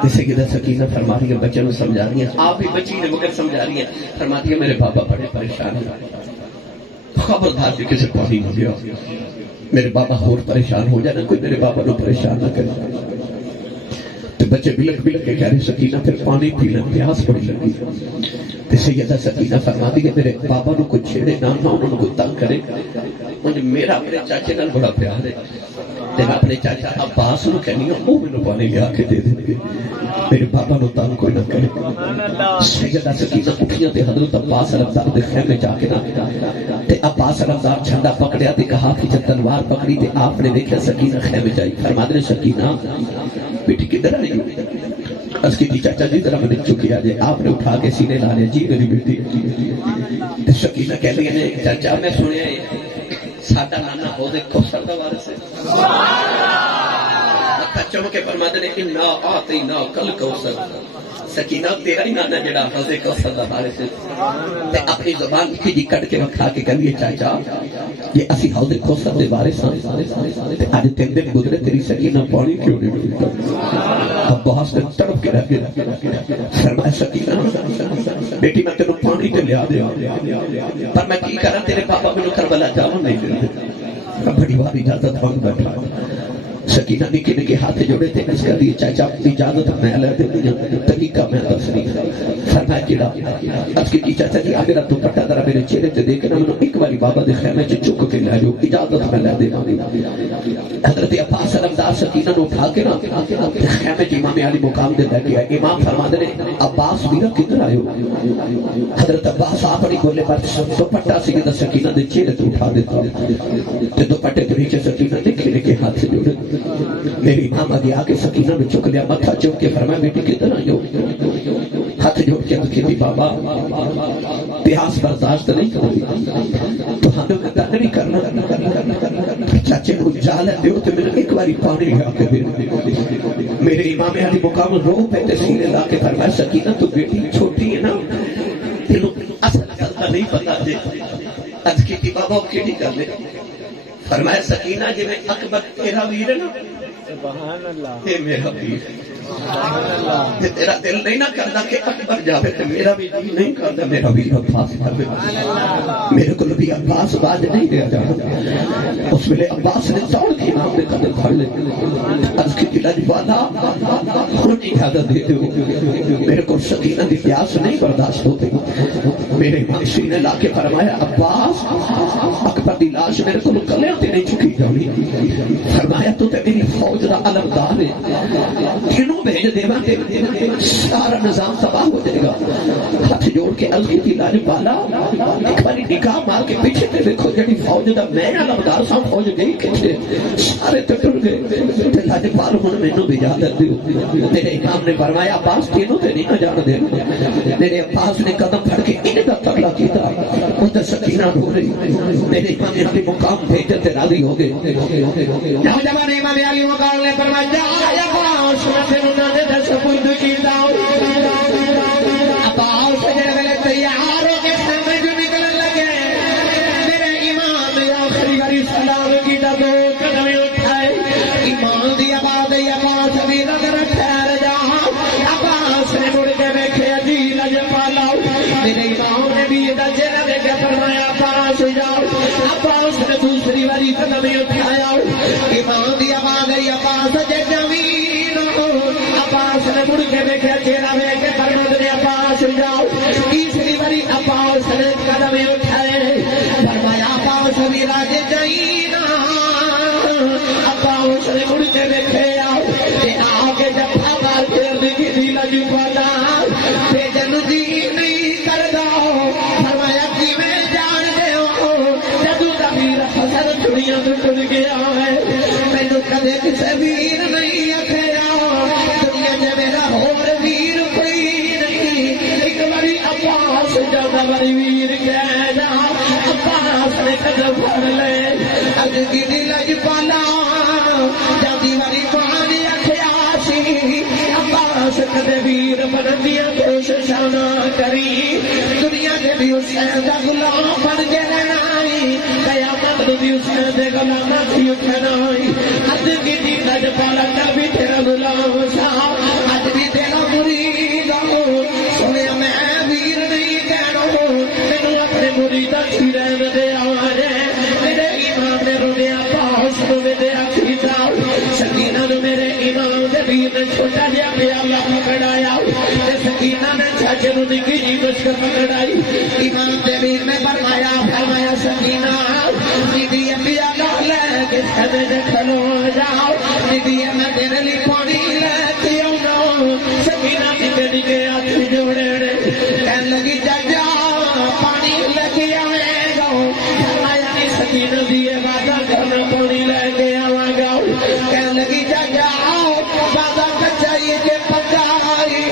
تے سیدہ سکینہ فرما رہی ہے بچے نو سمجھا رہی ہے آپ بھی بچی نے مگر سمجھا رہی ہے فرماتی ہے میرے بابا بڑے پریشان ہیں خبردار جی کسے پانی منگیا میرے بابا اور پریشان ہو جانا کوئی میرے بابا نو پریشان نہ کرے تو بچے بلک بلک کے کہہ رہے سکینہ پھر پانی پی لیں پیاس بڑی لگی تو سیدہ سکینہ فرما دی کہ میرے بابا نو کوئی چھیڑے نہ انہوں کو تنگ کرے مجھے میرا اپنے چاچے نال بڑا پیار ہے تے میں اپنے چاچا عباس نو کہنی ہوں وہ مینوں پانی لیا کے دے دے میرے بابا نو تنگ کوئی نہ کرے سیدہ سکینہ اٹھیاں تے حضرت عباس علمدار دے خیمے جا کے نہ تے عباس علمدار جھنڈا پکڑیا تے کہا کہ جب تلوار پکڑی تے آپ نے دیکھا سکینہ خیمے جائی فرما دے سکینہ بیٹی کدھر آئی اس کی تھی چاچا جی ذرا میں چکی آ جائے آپ نے اٹھا کے سینے لا لیا جی میری بیٹی سکینہ کہہ لیا نے چاچا میں سنیا ساڈا نانا ہو دے کوثر دا وارث ہے مکہ چم کے فرماتے ہیں انا اعطینا کل کوثر سکینہ تیرا ہی نانا جڑا حوض کوثر دا وارث ہے تے اپنی زبان کی جی کٹ کے کھا کے کہہ لیا چاچا یہ اسی حوض کوثر دے وارث ہیں تے اج 3 دن گزرے تیری سکینہ پانی کیوں نہیں پیتا اب بہت سے تڑپ کے رہ گیا فرمایا سکینہ بیٹی میں تینوں پانی تے لیا دیا پر میں کی کرا تیرے پاپا مینوں کربلا جاون نہیں دے بڑی بار اجازت مانگ بیٹھا سکینہ نکے نکے ہاتھ جوڑے تھے اس کا دیئے چاچا اجازت میں لے دے طریقہ میں تصریح فرمایا کیڑا اس کی چاچا جی آگے تو پٹا ذرا میرے چہرے تے دیکھنا میں ایک باری بابا دے خیمے چ چک کے لے جو اجازت میں لے دے حضرت عباس علمدار سکینہ نو اٹھا کے خیمے چ امام علی مقام دے لے گیا امام فرماندے نے عباس میرا کدھر آئے ہو حضرت عباس اپنی گولے پر دوپٹہ سیدہ سکینہ دے چہرے تے اٹھا دیتا تے دوپٹے کے نیچے سکینہ نکے نکے ہاتھ سے جوڑے میری امام آگے آ کے سکینہ میں چک لیا متھا چک کے فرمایا بیٹی کدھر آئی ہو ہاتھ جوڑ کے کہتی بابا پیاس برداشت نہیں کرتی تو ہمیں قدر نہیں کرنا چاچے کو جا لے دیو تو میرے ایک باری پانی لیا کے دے میرے امام علی مقام رو پہ سینے لا کے فرمایا سکینہ تو بیٹی چھوٹی ہے نا تینوں اصل گل نہیں پتا جی اج کی بابا کیڑی کر لے فرمایا سکینہ جی میں اکبر تیرا ویر ہے نا یہ میرا پیر تیرا دل نہیں نہ کرتا کہ اکبر جاوے تو میرا بھی دل نہیں کرتا میرا بھی عباس جاوے میرے کو بھی عباس باز نہیں دیا جانا اس ویلے عباس نے دوڑ کے امام نے قدر پھڑ لے اس کی دل والا خود اجازت دیتے ہو میرے کو سکینہ دی پیاس نہیں برداشت ہوتے میرے امام سینے لا کے فرمایا عباس اکبر دی لاش میرے کو کلیاں تے نہیں چکی جانی فرمایا تو تے میری فوج دا علمدار ہے کینوں بھیج دیوا تے سارا نظام تباہ ہو جائے گا ہاتھ جوڑ کے عرض کی لانے والا ایک باری نگاہ مار کے پیچھے تے دیکھو جڑی فوج دا میں علمدار سا فوج گئی کتنے سارے ٹر گئے تے لانے پال ہن مینوں بھی اجازت دیو تیرے امام نے فرمایا عباس کینوں تے نہیں نہ جان دے میرے عباس نے قدم پھڑ کے انہیں دا تکڑا کیتا ادھر سکینہ ہو رہی میرے امام نے اپنے مقام بھیجے تے راضی ہو گئے نوجوان امام علی مقام نے فرمایا یا عباس میں انہوں نے دس کچھ کیتا عباس جڑے ویلے تیار ہو کے سمجھ نکلن لگے میرے امام نے آخری باری سلام کیتا دو قدم اٹھائے ایمان دی آواز عباس بھی نظر ٹھہر جا عباس نے مڑ کے دیکھے جی لجپالا میرے امام نے بھی چہرہ دیکھ کے فرمایا عباس جاؤ عباس نے دوسری باری قدم اٹھایا ایمان دی آواز عباس جے زمین عباس نے مڑ کے دیکھا چہرہ دیکھ کے فرمایا عباس جاؤ تیسری باری عباس نے قدم اٹھائے فرمایا عباس بھی راجے جائینا عباس نے مڑ کے دیکھے آؤ کہ آگے جب آواز پھر دیکھی دی لجو پالا کہ جن جی نہیں کر دو فرمایا کہ میں جان دے ہو جدو دا میرا فصل دنیا تو ٹر گیا ہے مینو کدے کسے ویر نہیں اکھیا دنیا چ میرا ہور ویر کوئی نہیں ایک باری عباس جانا باری ویر کہہ جا عباس نے قدم پھڑ لے اج کی دل اج پالا جاتی باری پانی اکھیا سی عباس کدے ویر بنن دی کوشش نہ کری دنیا کے بھی اس دا غلام بن کے رہنا قیامت بھی اس دے غلام تھی اٹھنا اج کی دل اج پالا کر بھی تیرا غلام سا اج بھی تیرا مرید سنے میں ویر نہیں کہنا مینوں اپنے مرید کی رہن دے آوے میرے امام نے رویا پاس کو دے کیتا سکینہ نے میرے امام دے ویر نے چھوٹا جہا پیالہ پکڑایا تے سکینہ نے چاچے نو نکی جی مشکل پکڑائی امام دے ویر نے فرمایا سکینہ بی پیالہ لے کے سدے دے کھلو جاؤ بی میں تیرے لیے پانی لے کے آؤں سکینہ نکے نکے ہاتھ جوڑے کہنے لگی جا پانی لے کے آئے گا فرمایا نہیں سکینہ دیے وعدہ کرنا پانی لے کے آواں گا کہنے لگی جا وعدہ کچائی کے پکائی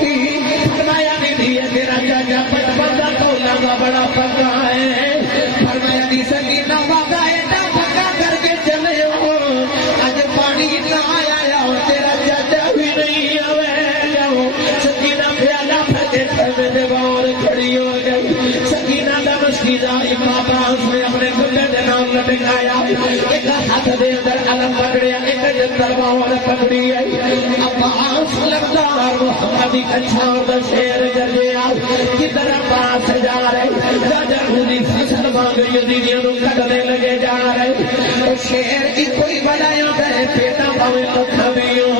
فرمایا نہیں دیے تیرا جا بندہ تولا کا بڑا پکا ہے فرمایا نہیں سکینہ وعدہ ایڈا پکا کر کے چلے ہو اج پانی نہ آیا تیرا چاچا بھی نہیں آئے گا سکینہ پیالہ پھٹے پھٹے دے باہر کھڑی ہو گئی سکینہ دا مسکینہ امام عباس نے اپنے گھٹنے دے نام لٹکایا ایک ہاتھ دے اندر علم پکڑیا ایک جتر باہر پکڑی ہے عباس لمدار محمدی کچھاؤ دا شیر گرجیا کدھر عباس جا رہے راجہ خودی فصل مانگ یزیدیوں نو کٹنے لگے جا رہے شیر کی کوئی بڑھایا دے پیٹا پاوے لکھا دیوں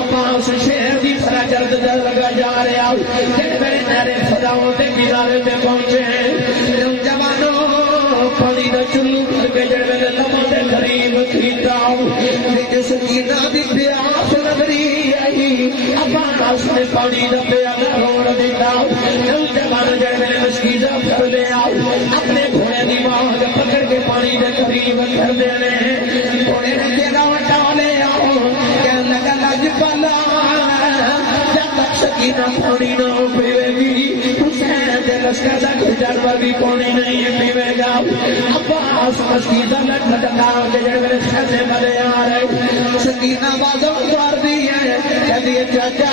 عباس شیر دی طرح جلد لگا جا رہا جن میرے نیرے فضاؤں دے کنارے تے پہنچے نوجوانوں پانی دا چلو کر کے جڑ میرے لمحوں دے قریب کھیتا میرے سکینہ دی پیاس نظری آئی عباس نے پانی دا پیالہ روڑ دیتا نوجوان جڑ میرے مسکیزہ پھر لے آؤ اپنے گھوڑے دی مانگ پکڑ کے پانی دے قریب کر دینے گھوڑے نے تیرا وٹا لے آؤ کہنے لگا لجپالا جب تک سکینہ پانی نہ پیوے گی حسین دے لشکر دا کوئی جانور بھی پانی نہیں پیوے گا عباس مسکینہ میں کھٹکا کے جڑ میرے سکنے والے آ رہے سکینہ بازوں مار دی ہے جلدی چاچا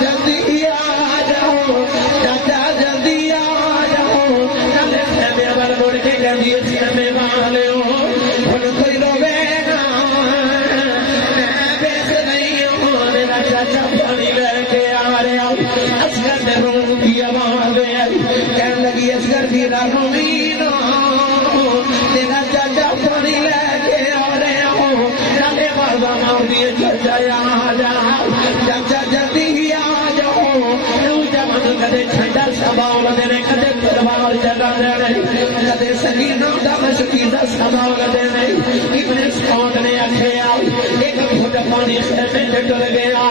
جلدی آ جاؤ چاچا جلدی آ جاؤ چلے خیمے بل مڑ کے کہہ دیے سینے والے ہو کوئی روے نا چاچا آ جاؤ چاچا جلدی آ جاؤ نوجوان کدے کھنڈا سنبھال دینے کدے تلوار چلا دینے کدے سکینہ دا مشکیزہ سنبھال دینے ابن سعود نے آخیا ایک گھٹ پانی خیمے سے ڈل گیا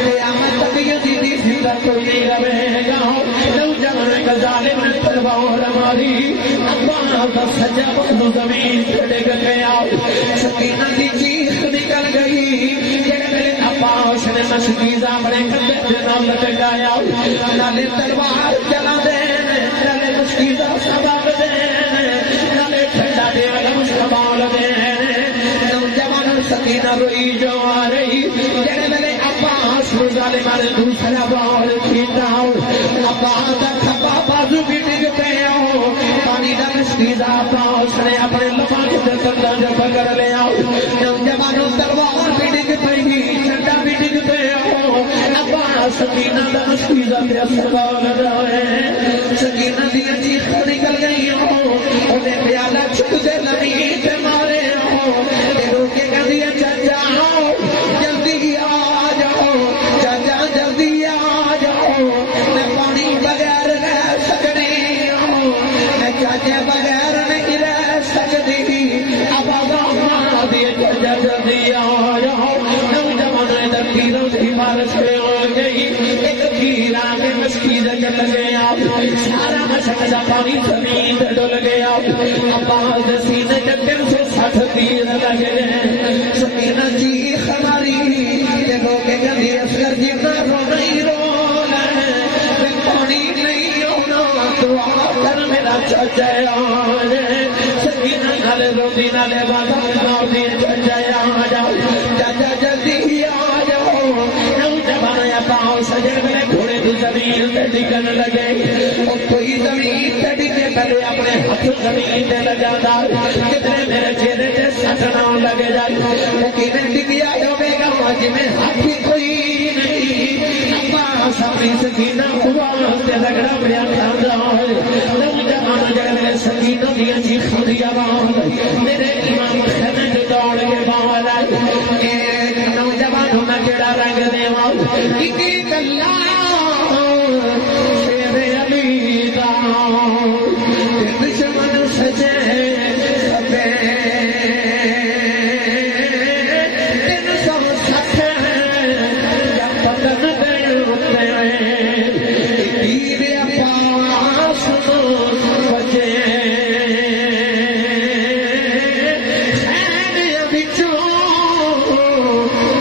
قیامت تک یزیدی فکر کوئی نہیں رہے گا نوجوان کا ظالم نے تلوار ماری ابا دا سجا بندو زمین پہ ڈگ گیا سکینہ کی چیخ نکل گئی میرے عباس نے مشکیزہ بڑے کندے پہ نال لٹکایا نالے تلوار چلا دینے نالے مشکیزہ سباب دینے نالے ٹھنڈا دے علم سبال دینے نوجوان سکینہ روئی جو آ رہی جڑے میرے عباس نے ظالم والے دوسرا بال کھینچا عباس دا کھپا بازو بھی ڈگ پیا پانی دا مشکیزہ عباس نے اپنے لباس سے تندہ جو پکڑ لیا نوجوانوں تلوار بھی ڈگ پئی ٹھنڈا بھی ڈگ پیا عباس سکینہ دا مشکیزہ پہ سوال رہے سکینہ دیا چیخ نکل گئی انہیں پیالہ چھک دے زمین پہ مارے روکے کر دیا چاچا جلدی آ جاؤ چاچا جلدی آ جاؤ میں پانی بغیر رہ سکتی ہوں میں چاچے بغیر نہیں رہ سکتی اب آگاہ دیے چاچا جلدی آ جاؤ نوجوان ادھر تیروں کی بارش پہ ہو گئی ایک تیر آ کے مشکیزہ چل گیا سارا مشکیزہ پانی زمین پہ ڈل گیا عباس دے سینے سے 360 تیر لگے سکینہ جی ہماری دیکھو کہ کبھی اصغر جی نہ رو نہیں رونا ہے پانی نہیں ہونا دعا کر میرا چاچا آ جائے سکینہ نالے روزی نالے بازار دی چاچا آ جاؤ چاچا جلدی آ جاؤ نوجوان عباس سجڑ میں گھوڑے تو زمین پہ ڈگن لگے اور کوئی زمین پہ ڈگے پہلے اپنے ہاتھ زمین پہ لگا دا کتنے میرے چہرے سے سٹنا لگے جائے لیکن ڈگیا ہوئے گا آج میں ہاتھی کوئی نہیں عباس اپنی سکینہ ہوا سے لگڑا بڑیا کھاندہ ہے نوجوان جڑے میرے سکینہ دیا چیخ دیا باہر میرے امام خیمے جو دوڑ کے باہر آئے ایک نوجوان ہونا کیڑا رنگ دے واؤ ایک اللہ شیر علی دا دشمن سجے سبے 360 یا پتن دے تیر عباس بجے خیر بچوں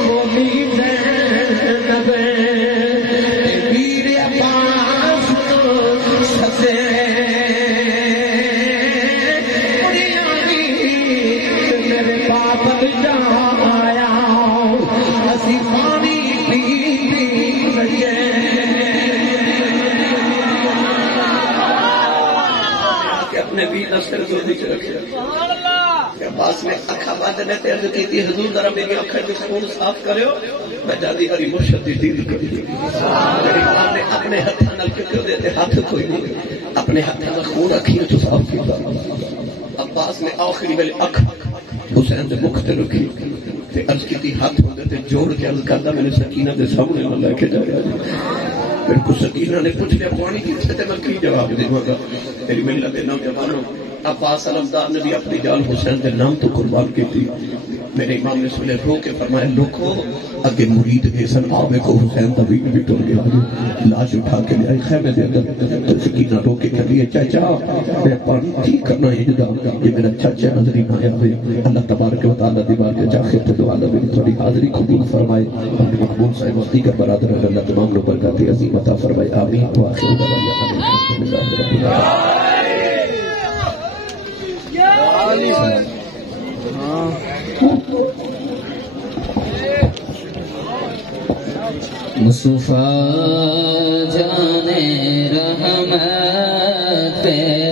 بولی دے نبے تیر عباس سجے میرے باپ جا آیا اسی پانی پی لگے اپنے بھی نصر کو نیچے رکھے عباس نے اکھا باندھنے تے عرض کی تھی حضور ذرا میری اکھا جو خون صاف کریو میں جادی ہری مرشد دی دید کری میری ماں نے اپنے ہتھاں نال کیوں دیتے ہاتھ کوئی نہیں اپنے ہتھاں نال خون اکھیوں تو صاف کیا عباس نے آخری ویلے اکھ حسین دے مکھ تے رکھی تے عرض کی تھی ہاتھ ہوندے تے جوڑ کے عرض کردا میں نے سکینہ دے سامنے نہ لے کے جایا پھر کو سکینہ نے پوچھ لیا پانی کتنے تے میں کی جواب دوں گا میری ملت دے نوجوانوں عباس علمدار نے بھی اپنی جان حسین کے نام تو قربان کی تھی میرے امام نے سنے رو کے فرمایا لوگوں اگے مرید حسن آوے کو حسین طویل بھی ٹر گیا لاش اٹھا کے لے آئی خیمے دے اندر تو سکینہ رو کے کہلیے چاچا میں پانی ٹھیک کرنا ہے جدا یہ میرا چاچا نظری نہ آئے اللہ تبارک و تعالیٰ دیوار کے چاخر تو دعا لبے تھوڑی حاضری قبول فرمائے اپنے مقبول صاحب و دیگر برادر اللہ تمام لوگ برکات عظیم عطا فرمائے آمین و آخر دعوانا مصطفیٰ جانے رحمت پہ